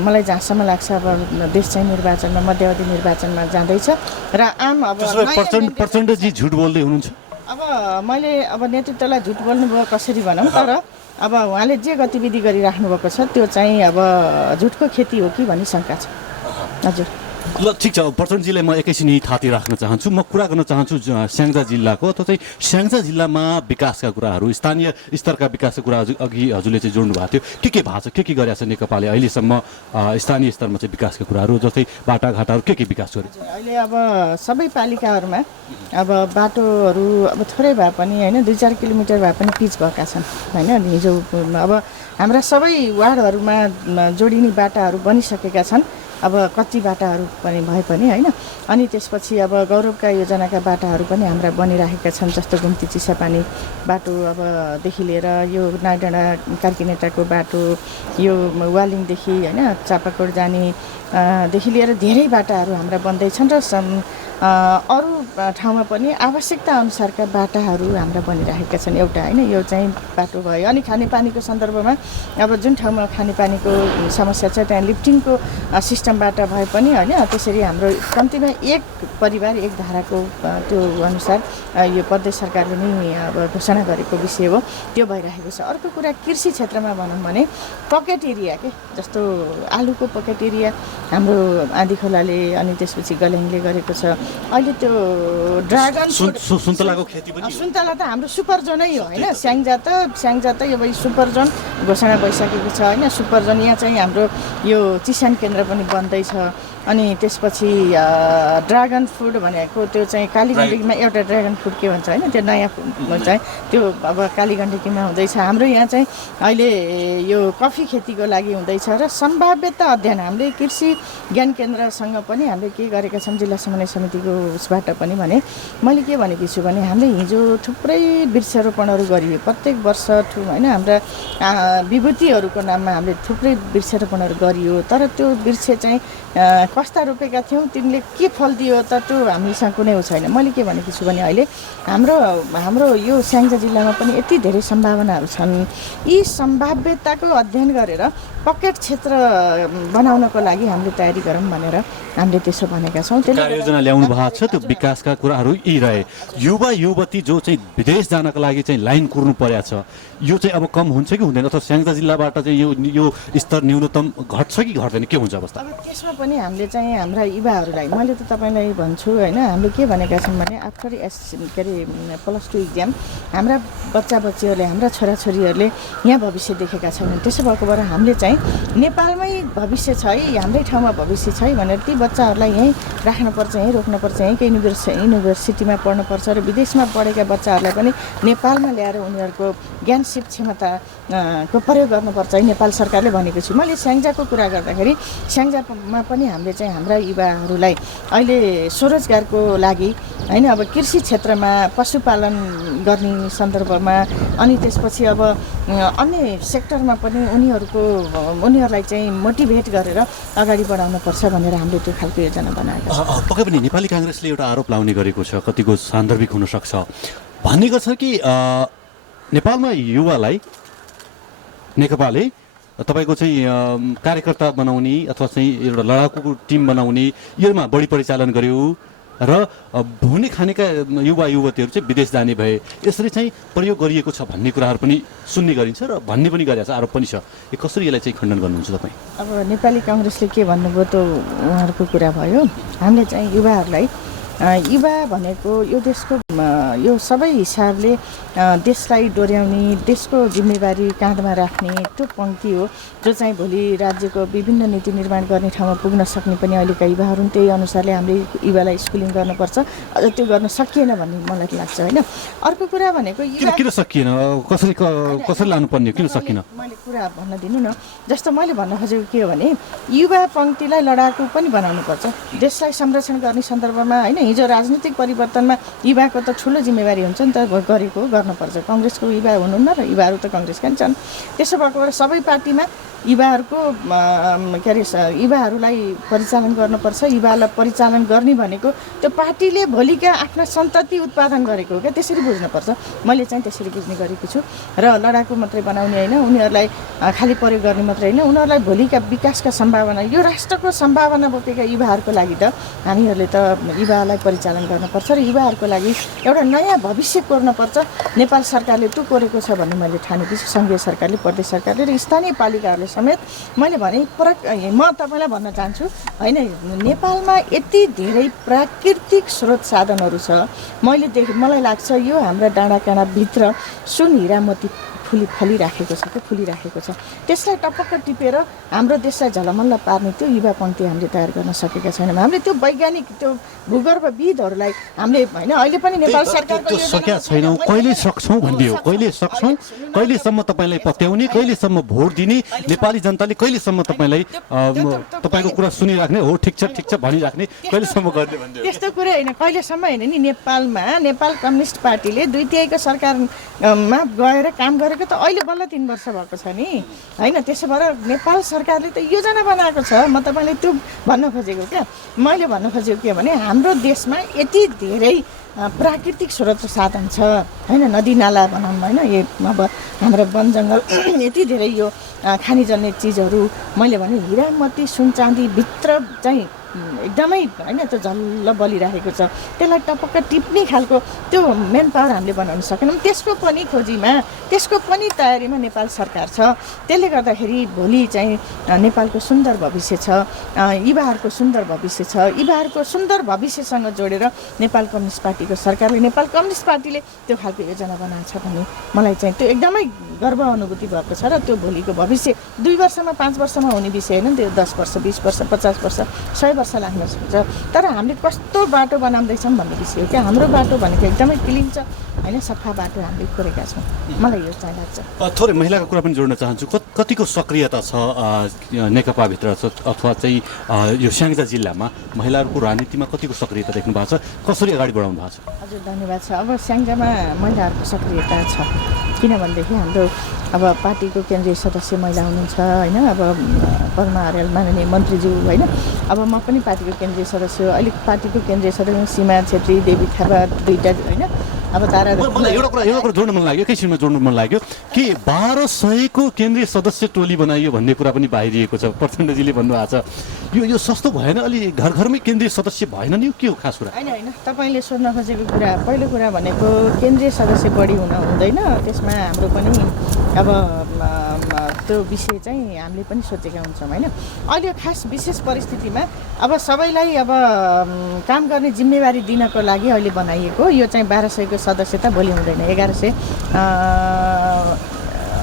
मलाई जहाँसम्म लाग्छ अब देश चाहिँ निर्वाचनमा, मध्यावधि निर्वाचनमा जाँदैछ र आम अब प्रचण्डजी झुट बोल्दै हुनुहुन्छ। अब मैले अब नेतृत्वलाई झुट बोल्नुभयो कसरी भनौँ, तर अब उहाँले जे गतिविधि गरिराख्नु भएको छ त्यो चाहिँ अब झुटको खेती हो कि भन्ने शङ्का छ। हजुर ल ठिक छ, प्रचण्डजीलाई म एकैछिन यही थाती राख्न चाहन्छु। म कुरा गर्न चाहन्छु स्याङ्जा जिल्लाको अथवा चाहिँ स्याङ्जा जिल्लामा विकासका कुराहरू, स्थानीय स्तरका विकासका कुरा अघि हजुरले चाहिँ जोड्नु भएको थियो। के भएको छ, के गरेको छ नेकपाले अहिलेसम्म स्थानीय स्तरमा चाहिँ विकासका कुराहरू, जस्तै बाटाघाटाहरू के विकास गर्यो? अहिले अब सबै पालिकाहरूमा अब बाटोहरू अब थोरै भए पनि होइन 2-4 किलोमिटर भए पनि पिच भएका छन् होइन। हिजो अब हाम्रा सबै वार्डहरूमा जोडिने बाटाहरू बनिसकेका छन्, अब कच्ची बाटाहरू पनि भए पनि होइन। अनि त्यसपछि अब गौरवका योजनाका बाटाहरू पनि हाम्रा बनिरहेका छन्, जस्तो घुम्ती चिसापानी बाटो अबदेखि लिएर यो नागडाँडा कार्कीनेटाको बाटो, यो वालिङदेखि होइन चापाकोट जानेदेखि लिएर धेरै बाटाहरू हाम्रा बन्दैछन् र अरू ठाउँमा पनि आवश्यकता अनुसारका बाटाहरू हाम्रा बनिरहेका छन्। एउटा होइन यो चाहिँ बाटो भयो। अनि खानेपानीको सन्दर्भमा अब जुन ठाउँमा खानेपानीको समस्या छ त्यहाँ लिफ्टिङको सिस्टमबाट भए पनि होइन त्यसरी हाम्रो कम्तीमा एक परिवार एक धाराको त्यो अनुसार यो प्रदेश सरकारले नै अब घोषणा गरेको विषय हो, त्यो भइरहेको छ। अर्को कुरा कृषि क्षेत्रमा भनौँ भने पकेट एरिया के जस्तो आलुको पकेट एरिया हाम्रो आँधी खोलाले अनि त्यसपछि गल्याङले गरेको छ। अहिले त्यो ड्रागन सुन्तलाको खेती पनि, सुन्तला त हाम्रो सुपर जोनै हो होइन। स्याङ्जा त यो सुपर जोन घोषणा भइसकेको छ होइन। सुपर जोन यहाँ चाहिँ हाम्रो यो चिसान केन्द्र पनि बन्दैछ। अनि त्यसपछि ड्रागन फ्रुट भनेको त्यो चाहिँ कालीगण्डकीमा एउटा ड्रागन फ्रुट के भन्छ होइन, त्यो नयाँ चाहिँ त्यो अब कालीगण्डकीमा हुँदैछ। हाम्रो यहाँ चाहिँ अहिले यो कफी खेतीको लागि हुँदैछ र सम्भाव्यता अध्ययन हामीले कृषि ज्ञान केन्द्रसँग पनि हामीले के गरेका छौँ, जिल्ला समन्वय समितिको उसबाट पनि भने मैले के भनेकी छु भने हामीले हिजो थुप्रै वृक्षारोपणहरू गरियो प्रत्येक वर्ष होइन। हाम्रा विभूतिहरूको नाममा हामीले थुप्रै वृक्षारोपणहरू गरियो, तर त्यो वृक्ष चाहिँ कस्ता रोपेका थियौँ, तिनले के फल दियो त त्यो हामीसँग कुनै छैन। मैले के भनेको छु भने अहिले हाम्रो यो स्याङ्जा जिल्लामा पनि यति धेरै सम्भावनाहरू छन्। यी सम्भाव्यताको अध्ययन गरेर पकेट क्षेत्र बनाउनको लागि हामीले तयारी गरौँ भनेर हामीले त्यसो भनेका छौँ। कार्ययोजना ल्याउनु भएको छ, त्यो विकासका कुराहरू यी रहे। युवा युवती जो चाहिँ विदेश जानको लागि चाहिँ लाइन कुर्नु परेको छ, यो चाहिँ अब कम हुन्छ कि हुँदैन, अथवा स्याङ्जा जिल्लाबाट चाहिँ यो स्तर न्यूनतम घट्छ कि घट्दैन, के हुन्छ अवस्था? अब त्यसमा पनि हामीले चाहिँ हाम्रा युवाहरूलाई मैले त तपाईँलाई भन्छु होइन, हामीले के भनेका छौँ भने आफ्टर के अरे +2 इक्जाम हाम्रा बच्चा बच्चीहरूले हाम्रा छोराछोरीहरूले यहाँ भविष्य देखेका छैनन्। त्यसो भएको भएर हामीले चाहिँ नेपालमै भविष्य छ है, हाम्रै ठाउँमा भविष्य छ है भनेर ती बच्चाहरूलाई यहीँ राख्नुपर्छ, यहीँ रोक्नुपर्छ, यहीँकै युनिभर्सिटीमा पढ्नुपर्छ र विदेशमा पढेका बच्चाहरूलाई पनि नेपालमा ल्याएर उनीहरूको ज्ञान सिप क्षमता को प्रयोग गर्नुपर्छ है, नेपाल सरकारले भनेको छु। मैले स्याङ्जाको कुरा गर्दाखेरि स्याङ्जामा पनि हामीले चाहिँ हाम्रा युवाहरूलाई अहिले स्वरोजगारको लागि होइन अब कृषि क्षेत्रमा पशुपालन गर्ने सन्दर्भमा अनि त्यसपछि अब अन्य सेक्टरमा पनि उनीहरूलाई चाहिँ मोटिभेट गरेर अगाडि बढाउनुपर्छ भनेर हामीले त्यो खालको योजना बनाएको छ। पक्कै पनि नेपाली काङ्ग्रेसले एउटा आरोप लाउने गरेको छ, कतिको सान्दर्भिक हुनसक्छ, भनेको छ कि नेपालमा युवालाई नेकपाले तपाईँको चाहिँ कार्यकर्ता बनाउने अथवा चाहिँ एउटा लडाकुको टिम बनाउने योमा बढी परिचालन गर्यो र हुने खानेका युवा युवतीहरू चाहिँ विदेश जाने भए यसरी चाहिँ प्रयोग गरिएको छ भन्ने कुराहरू पनि सुन्ने गरिन्छ र भन्ने पनि गरिएको छ, आरोप पनि छ। कसरी यसलाई चाहिँ खण्डन गर्नुहुन्छ तपाईँ? अब नेपाली काङ्ग्रेसले के भन्नुभयो त उहाँहरूको कुरा भयो। हामीले चाहिँ युवाहरूलाई युवा भनेको यो देशको यो सबै हिसाबले देशलाई डोर्याउने, देशको जिम्मेवारी काँधमा राख्ने त्यो पङ्क्ति हो जो चाहिँ भोलि राज्यको विभिन्न नीति निर्माण गर्ने ठाउँमा पुग्न सक्ने पनि अहिलेका युवाहरू त्यही अनुसारले हामीले युवालाई स्कुलिङ गर्नुपर्छ। अझ त्यो गर्न सकिएन भन्ने मलाई लाग्छ होइन। अर्को कुरा भनेको किन सकिएन, कसरी लानुपर्ने, किन सकिन? मैले कुरा भन्न दिनु न। जस्तो मैले भन्न खोजेको के हो भने युवा पङ्क्तिलाई लडाकु पनि बनाउनुपर्छ देशलाई संरक्षण गर्ने सन्दर्भमा होइन। हिजो राजनीतिक परिवर्तनमा युवाको त ठुलो जिम्मेवारी हुन्छ नि त, गरेको गर्नुपर्छ। कङ्ग्रेसको युवा हुनुहुन्न र युवाहरू त कङ्ग्रेसका नि छन्। त्यसो भएको भएर सबै पार्टीमा युवाहरूको के अरे युवाहरूलाई परिचालन गर्नुपर्छ। युवालाई परिचालन गर्ने भनेको त्यो पार्टीले भोलिका आफ्ना सन्तति उत्पादन गरेको हो क्या, त्यसरी बुझ्नुपर्छ। मैले चाहिँ त्यसरी बुझ्ने गरेको छु र लडाकु मात्रै बनाउने होइन, उनीहरूलाई खाली प्रयोग गर्ने मात्रै होइन, उनीहरूलाई भोलिका विकासका सम्भावना, यो राष्ट्रको सम्भावना बोकेका युवाहरूको लागि त हामीहरूले त युवालाई परिचालन गर्नुपर्छ र युवाहरूको लागि एउटा नयाँ भविष्य कोर्नुपर्छ। नेपाल सरकारले त्यो कोरेको छ भन्ने मैले ठानेको छु। सङ्घीय सरकारले, प्रदेश सरकारले र स्थानीय पालिकाहरूले समेत। मैले भने म तपाईँलाई भन्न चाहन्छु होइन, नेपालमा यति धेरै प्राकृतिक स्रोत साधनहरू छ। मलाई लाग्छ यो हाम्रा डाँडाकाँडाभित्र सुन हिरा मोती फलिराखेको छ, त्यो फुलिराखेको छ। त्यसलाई टपक्क टिपेर हाम्रो देशलाई झलमल्ल पार्ने त्यो युवा पङ्क्ति हामीले तयार गर्न सकेका छैनौँ। हामीले त्यो वैज्ञानिक, त्यो भूगर्भविदहरूलाई हामीले होइन अहिले पनि नेपाल सरकारको सकेका छैनौँ। कहिले सक्छौँ भन्ने हो, कहिले सक्छौँ, कहिलेसम्म तपाईँलाई पत्याउने, कहिलेसम्म भोट दिने, नेपाली जनताले कहिलेसम्म तपाईँलाई तपाईँको कुरा सुनिराख्ने हो, ठिक छ भनिराख्ने, कहिलेसम्म गर्ने भन्ने त्यस्तो कुरा होइन। कहिलेसम्म होइन नि, नेपाल कम्युनिस्ट पार्टीले 2/3 सरकारमा गएर काम गरेको त अहिले बल्ल 3 वर्ष भएको छ नि होइन। त्यसो भएर नेपाल सरकारले त योजना बनाएको छ। म तपाईँलाई त्यो भन्न खोजेको क्या। मैले भन्न खोजेको के भने हाम्रो देशमा यति धेरै प्राकृतिक स्रोत साधन छ होइन, नदी नाला भनौँ होइन, अब हाम्रो वन जङ्गल यति धेरै यो खानीजन्य चिजहरू, मैले भने हिरा मोती सुन चाँदी भित्र चाहिँ एकदमै होइन त्यो झल्ल बलिरहेको छ। त्यसलाई टपक्क टिप्ने खालको त्यो मेन पावर हामीले बनाउन सकेनौँ। त्यसको पनि खोजीमा, त्यसको पनि तयारीमा नेपाल सरकार छ। त्यसले गर्दाखेरि भोलि चाहिँ नेपालको सुन्दर भविष्य छ, युवाहरूको सुन्दर भविष्य छ। युवाहरूको सुन्दर भविष्यसँग जोडेर नेपाल कम्युनिस्ट पार्टीको सरकारले, नेपाल कम्युनिस्ट पार्टीले त्यो खालको योजना बनाएको छ भने मलाई चाहिँ त्यो एकदमै गर्व अनुभूति भएको छ। र त्यो भोलिको भविष्य 2 वर्षमा 5 वर्षमा हुने विषय होइन, त्यो 10 वर्ष 20 वर्ष 50 वर्ष 100 वर्ष लाग्न सक्छ। तर हामीले कस्तो बाटो बनाउँदैछौँ भन्ने विषय हो क्या। हाम्रो बाटो भनेको एकदमै क्लिन छ होइन, सफा बाटो हामीले कोरेका छौँ। मलाई यो चाहिँ लाग्छ। थोरै महिलाको कुरा पनि जोड्न चाहन्छु। कतिको सक्रियता छ नेकपाभित्र अथवा चाहिँ यो स्याङ्जा जिल्लामा महिलाहरूको राजनीतिमा कतिको सक्रियता देख्नु भएको छ, कसरी अगाडि बढाउनु भएको छ? हजुर धन्यवाद छ। अब स्याङ्जामा महिलाहरूको सक्रियता छ किनभनेदेखि हाम्रो अब पार्टीको केन्द्रीय सदस्य महिला हुनुहुन्छ होइन। अब पद्मा अर्याल माननीय मन्त्रीज्यू होइन, अब म पनि पार्टीको केन्द्रीय सदस्य हो। अहिले पार्टीको केन्द्रीय सदस्य सीमा छेत्री, देवी थापा, 2टा होइन। अब तारा मलाई एउटा कुरा जोड्नु मन लाग्यो, एकैछिनमा जोड्नु मन लाग्यो कि 1200 को केन्द्रीय सदस्य टोली बनाइयो भन्ने कुरा पनि बाहिरिएको छ। प्रचण्डजीले भन्नुभएको छ यो सस्तो भएन, अलि घर घरमै केन्द्रीय सदस्य भएन नि, यो के हो खास कुरा? होइन तपाईँले सोध्न खोजेको कुरा, पहिलो कुरा भनेको केन्द्रीय सदस्य बढी हुँदैन। त्यसमा हाम्रो पनि अब त्यो विषय चाहिँ हामीले पनि सोचेका हुन्छौँ होइन। अहिले खास विशेष परिस्थितिमा अब सबैलाई अब काम गर्ने जिम्मेवारी दिनको लागि अहिले बनाइएको यो चाहिँ 1200 को सदस्यता भोलि हुँदैन।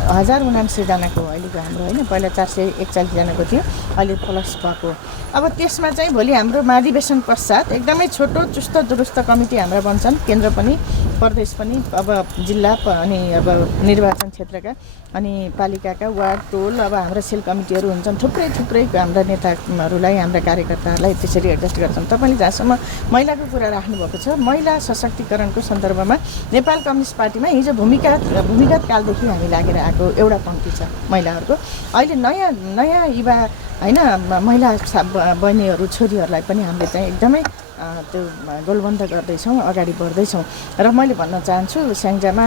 1079 जनाको अहिलेको हाम्रो होइन, पहिला 441 जनाको थियो, अहिले प्लस भएको। अब त्यसमा चाहिँ भोलि हाम्रो महाधिवेशन पश्चात एकदमै छोटो चुस्त दुरुस्त कमिटी हाम्रा बन्छन्, केन्द्र पनि प्रदेश पनि, अब जिल्ला अनि अब निर्वाचन क्षेत्रका अनि पालिकाका वार्ड टोल, अब हाम्रा सेल कमिटीहरू हुन्छन्। थुप्रै हाम्रा नेताहरूलाई, हाम्रा कार्यकर्ताहरूलाई त्यसरी एडजस्ट गर्छन्। तपाईँले जहाँसम्म महिलाको कुरा राख्नुभएको छ, महिला सशक्तिकरणको सन्दर्भमा नेपाल कम्युनिस्ट पार्टीमा हिजो भूमिगत कालदेखि हामी लागेर आएको एउटा पङ्क्ति छ महिलाहरूको। अहिले नयाँ युवा होइन महिला बहिनीहरू, छोरीहरूलाई पनि हामीले चाहिँ एकदमै त्यो गोलबन्द गर्दैछौँ, अगाडि बढ्दैछौँ। र मैले भन्न चाहन्छु स्याङ्जामा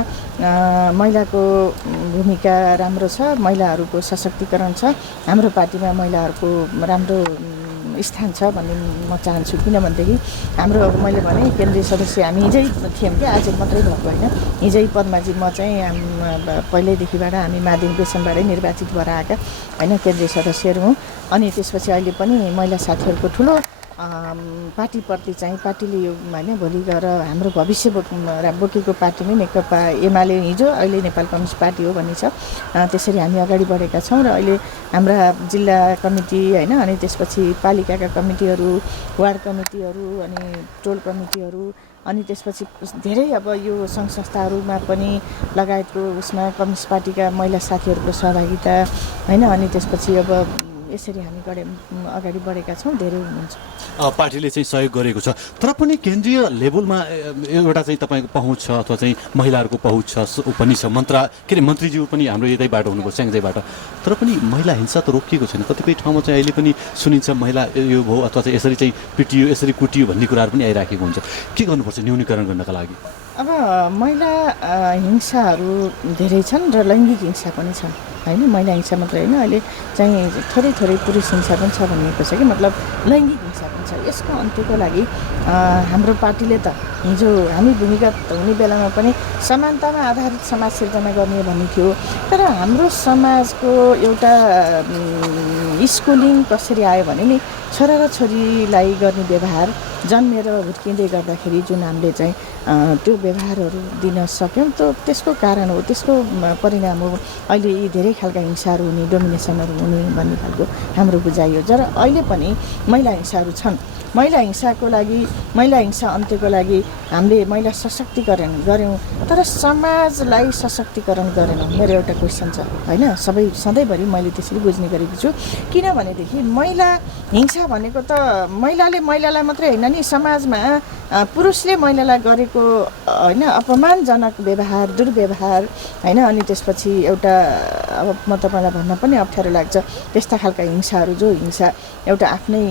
महिलाको भूमिका राम्रो छ, महिलाहरूको सशक्तिकरण छ, हाम्रो पार्टीमा महिलाहरूको राम्रो स्थान छ भन्ने म चाहन्छु। किनभनेदेखि हाम्रो अब मैले भने केन्द्रीय सदस्य हामी हिजै थियौँ कि, आज मात्रै भएको होइन। हिजै पद्माजी म चाहिँ पहिल्यैदेखिबाट हामी महाधिवेशनबाटै निर्वाचित भएर आएका होइन केन्द्रीय सदस्यहरू हौँ। अनि त्यसपछि अहिले पनि महिला साथीहरूको ठुलो पार्टीप्रति चाहिँ पार्टीले यो होइन भोलि गएर हाम्रो भविष्य बोकेको पार्टी नै नेकपा एमाले हिजो अहिले नेपाल कम्युनिस्ट पार्टी हो भन्ने छ। त्यसरी हामी अगाडि बढेका छौँ र अहिले हाम्रा जिल्ला कमिटी होइन अनि त्यसपछि पालिकाका कमिटीहरू, वार्ड कमिटीहरू अनि टोल कमिटीहरू अनि त्यसपछि धेरै अब यो सङ्घ संस्थाहरूमा पनि लगायतको उसमा कम्युनिस्ट पार्टीका महिला साथीहरूको सहभागिता होइन अनि त्यसपछि अब यसरी हामी अगाडि बढेका छौँ। धेरै हुनुहुन्छ पार्टीले चाहिँ सहयोग गरेको छ, तर पनि केन्द्रीय लेभलमा एउटा चाहिँ तपाईँको पहुँच छ अथवा चाहिँ महिलाहरूको पहुँच छ पनि छ। मन्त्रीज्यू पनि हाम्रो यतैबाट हुनुभयो स्याङ्जाबाट, तर पनि महिला हिंसा त रोकिएको छैन। कतिपय ठाउँमा चाहिँ अहिले पनि सुनिन्छ महिला यो भयो अथवा चाहिँ यसरी चाहिँ पिटियो यसरी कुटियो भन्ने कुराहरू पनि आइराखेको हुन्छ। के गर्नुपर्छ न्यूनीकरण गर्नका लागि? अब महिला हिंसाहरू धेरै छन् र लैङ्गिक हिंसा पनि छ होइन। महिला हिंसा मात्रै होइन, अहिले चाहिँ थोरै पुरुष हिंसा पनि छ भनिएको छ कि मतलब लैङ्गिक हिंसा पनि छ। यसको अन्त्यको लागि हाम्रो पार्टीले त हिजो हामी भूमिगत हुने बेलामा पनि समानतामा आधारित समाज सिर्जना गर्ने भन्ने थियो, तर हाम्रो समाजको एउटा स्कुलिङ कसरी आयो भने नि छोरा र छोरीलाई गर्ने व्यवहार जन्मेर हुर्किँदै गर्दाखेरि जुन हामीले चाहिँ त्यो व्यवहारहरू दिन सक्यौँ त त्यसको कारण हो, त्यसको परिणाम हो अहिले यी धेरै खालका हिंसाहरू हुने, डोमिनेसनहरू हुने भन्ने खालको हाम्रो बुझाइ हो। तर अहिले पनि महिला हिंसाहरू छन्। महिला हिंसा अन्त्यको लागि हामीले महिला सशक्तिकरण गऱ्यौँ, तर समाजलाई सशक्तिकरण गरेनौँ। मेरो एउटा क्वेसन छ होइन, सधैँभरि मैले त्यसरी बुझ्ने गरेको छु। किनभनेदेखि महिला हिंसा भनेको त महिलाले महिलालाई मात्रै होइन नि, समाजमा पुरुषले महिलालाई गरेको होइन अपमानजनक व्यवहार, दुर्व्यवहार होइन अनि त्यसपछि एउटा अब म तपाईँलाई भन्न पनि अप्ठ्यारो लाग्छ त्यस्ता खालका हिंसाहरू, जो हिंसा एउटा आफ्नै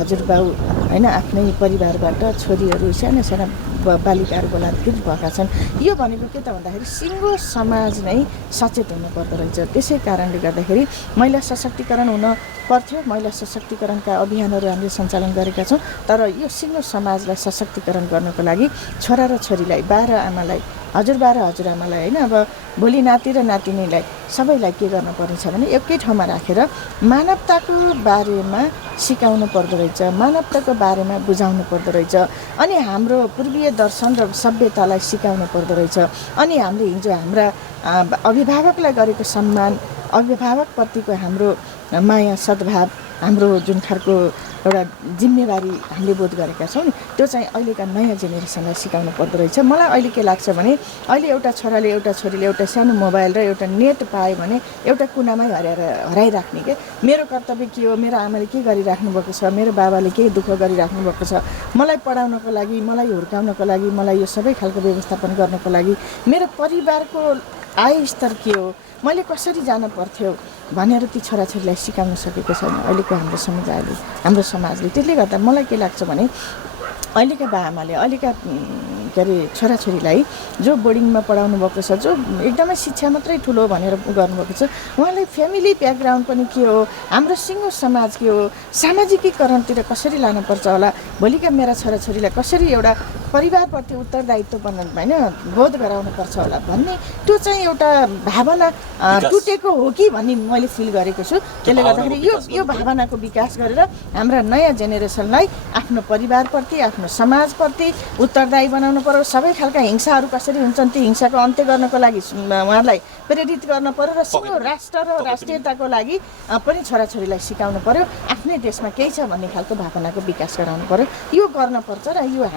हजुरबाउ होइन आफ्नै परिवारबाट छोरीहरू साना साना बालिकाहरू बलात्कृत भएका छन्। यो भनेको के त भन्दाखेरि सिङ्गो समाज नै सचेत हुनुपर्दो रहेछ। त्यसै कारणले गर्दाखेरि महिला सशक्तिकरण हुन पर्थ्यो। महिला सशक्तिकरणका अभियानहरू हामीले सञ्चालन गरेका छौँ, तर यो सिङ्गो समाजलाई सशक्तिकरण गर्नको लागि छोरा र छोरीलाई, बाह्र हजुरआमालाई होइन अब भोलि नाति र नातिनीलाई सबैलाई के गर्न पर्नेछ भने एकै ठाउँमा राखेर मानवताको बारेमा सिकाउनु पर्दो रहेछ, मानवताको बारेमा बुझाउनु पर्दो रहेछ, अनि हाम्रो पूर्वीय दर्शन र सभ्यतालाई सिकाउनु पर्दो रहेछ। अनि हामीले हिजो हाम्रा अभिभावकलाई गरेको सम्मान, अभिभावकप्रतिको हाम्रो माया सद्भाव, हाम्रो जुन खालको एउटा जिम्मेवारी हामीले बोध गरेका छौँ नि, त्यो चाहिँ अहिलेका नयाँ जेनेरेसनलाई सिकाउनु पर्दो रहेछ। मलाई अहिले के लाग्छ भने अहिले एउटा छोराले एउटा छोरीले एउटा सानो मोबाइल र एउटा नेट पायो भने एउटा कुनामै हराइराख्ने के मेरो कर्तव्य के हो, मेरो आमाले के गरिराख्नु भएको छ, मेरो बाबाले के दुःख गरिराख्नु भएको छ, मलाई पढाउनको लागि, मलाई हुर्काउनको लागि, मलाई यो सबै खालको व्यवस्थापन गर्नको लागि मेरो परिवारको आय स्तर के हो, मैले कसरी जान पर्थ्यो भनेर ती छोराछोरीलाई सिकाउन सकेको छैन अहिलेको हाम्रो समाजले। त्यसले गर्दा मलाई के लाग्छ भने अहिलेका बाआमाले अहिलेका छोराछोरीलाई जो बोर्डिङमा पढाउनु भएको छ, जो एकदमै शिक्षा मात्रै ठुलो भनेर गर्नुभएको छ, उहाँलाई फ्यामिली ब्याकग्राउन्ड पनि के हो, हाम्रो सिङ्गो समाज के हो, सामाजिकीकरणतिर कसरी लानुपर्छ होला, भोलिका मेरा छोराछोरीलाई कसरी एउटा परिवारप्रति उत्तरदायित्व होइन बोध गराउनुपर्छ होला भन्ने त्यो चाहिँ एउटा भावना टुटेको हो कि भन्ने मैले फिल गरेको छु। त्यसले गर्दाखेरि यो भावनाको विकास गरेर हाम्रा नयाँ जेनेरेसनलाई आफ्नो परिवारप्रति, आफ्नो समाजप्रति उत्तरदायी बनाउनु पर्यो। सबै खालका हिंसाहरू कसरी हुन्छन् ती हिंसाको अन्त्य गर्नको लागि उहाँहरूलाई प्रेरित गर्न पर्यो र सिङ्गो राष्ट्र र राष्ट्रियताको लागि पनि छोराछोरीलाई सिकाउनु पर्यो। आफ्नै देशमा केही छ भन्ने खालको भावनाको विकास गराउनु पर्यो। यो गर्नुपर्छ र यो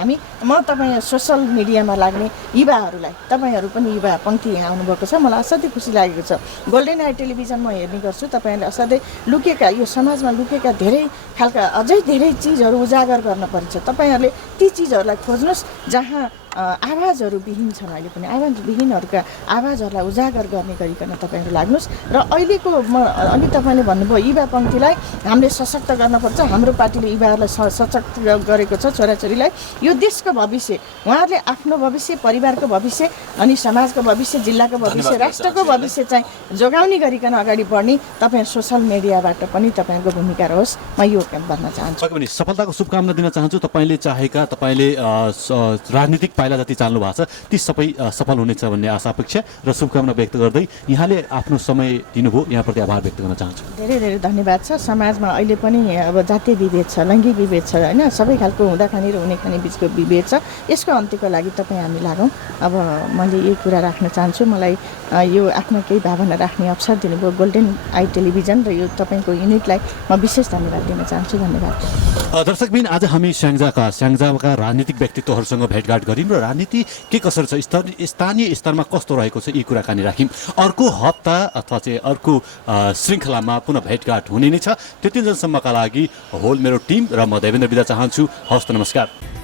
म तपाईँ सोसल मिडियामा लाग्ने युवाहरूलाई, तपाईँहरू पनि युवा पङ्क्ति यहाँ आउनुभएको छ, मलाई असाध्यै खुसी लागेको छ। गोल्डेन आइ टेलिभिजन म हेर्ने गर्छु, तपाईँहरूले असाध्यै लुकेका यो समाजमा लुकेका धेरै खालका अझै धेरै चिजहरू उजागर गर्न पर्छ। तपाईँहरूले ती चिजहरूलाई खोज्नुहोस् जहाँ आवाजहरू विहीन छन्। अहिले पनि आवाजविहीनहरूका आवाजहरूलाई उजागर गर्ने गरिकन तपाईँहरू लाग्नुहोस्। र अहिलेको अलि तपाईँले भन्नुभयो युवा पङ्क्तिलाई हामीले सशक्त गर्नुपर्छ। हाम्रो पार्टीले युवाहरूलाई सशक्त गरेको छ, छोराछोरीलाई। यो देशको भविष्य, उहाँहरूले आफ्नो भविष्य, परिवारको भविष्य अनि समाजको भविष्य, जिल्लाको भविष्य, राष्ट्रको भविष्य चाहिँ जोगाउने गरिकन अगाडि बढ्ने तपाईँहरू सोसल मिडियाबाट पनि तपाईँहरूको भूमिका रहोस्, म यो भन्न चाहन्छु। सफलताको शुभकामना दिन चाहन्छु। तपाईँले चाहेका, तपाईँले राजनीतिक पाइला जति चाल्नु भएको छ ती सबै सफल हुनेछ भन्ने आशा अपेक्षा र शुभकामना व्यक्त गर्दै यहाँले आफ्नो समय दिनुभयो, यहाँप्रति आभार व्यक्त गर्न चाहन्छु। धेरै धेरै धन्यवाद छ। समाजमा अहिले पनि अब जातीय विभेद छ, लैङ्गिक विभेद छ होइन, सबै खालको हुँदा खाने र हुने खाने बिचको विभेद छ। यसको अन्त्यको लागि तपाईँ हामी लागौँ। अब मैले यही कुरा राख्न चाहन्छु। मलाई यो आफ्नो केही भावना राख्ने अवसर दिनुभयो गोल्डन आई टेलिभिजन र यो तपाईँको युनिटलाई म विशेष धन्यवाद दिन चाहन्छु। धन्यवाद। दर्शकबिन आज हामी स्याङ्जाका राजनीतिक व्यक्तित्वहरूसँग भेटघाट गऱ्यौँ र राजनीति के कसरी छ, स्थानीय स्तरमा कस्तो रहेको छ, यी कुराकानी राख्यौँ। अर्को हप्ता अथवा चाहिँ अर्को श्रृङ्खलामा पुनः भेटघाट हुने नै छ। त्यति जेलसम्मका लागि होल मेरो टिम र म देवेन्द्र बिदा चाहन्छु। हवस् त, नमस्कार।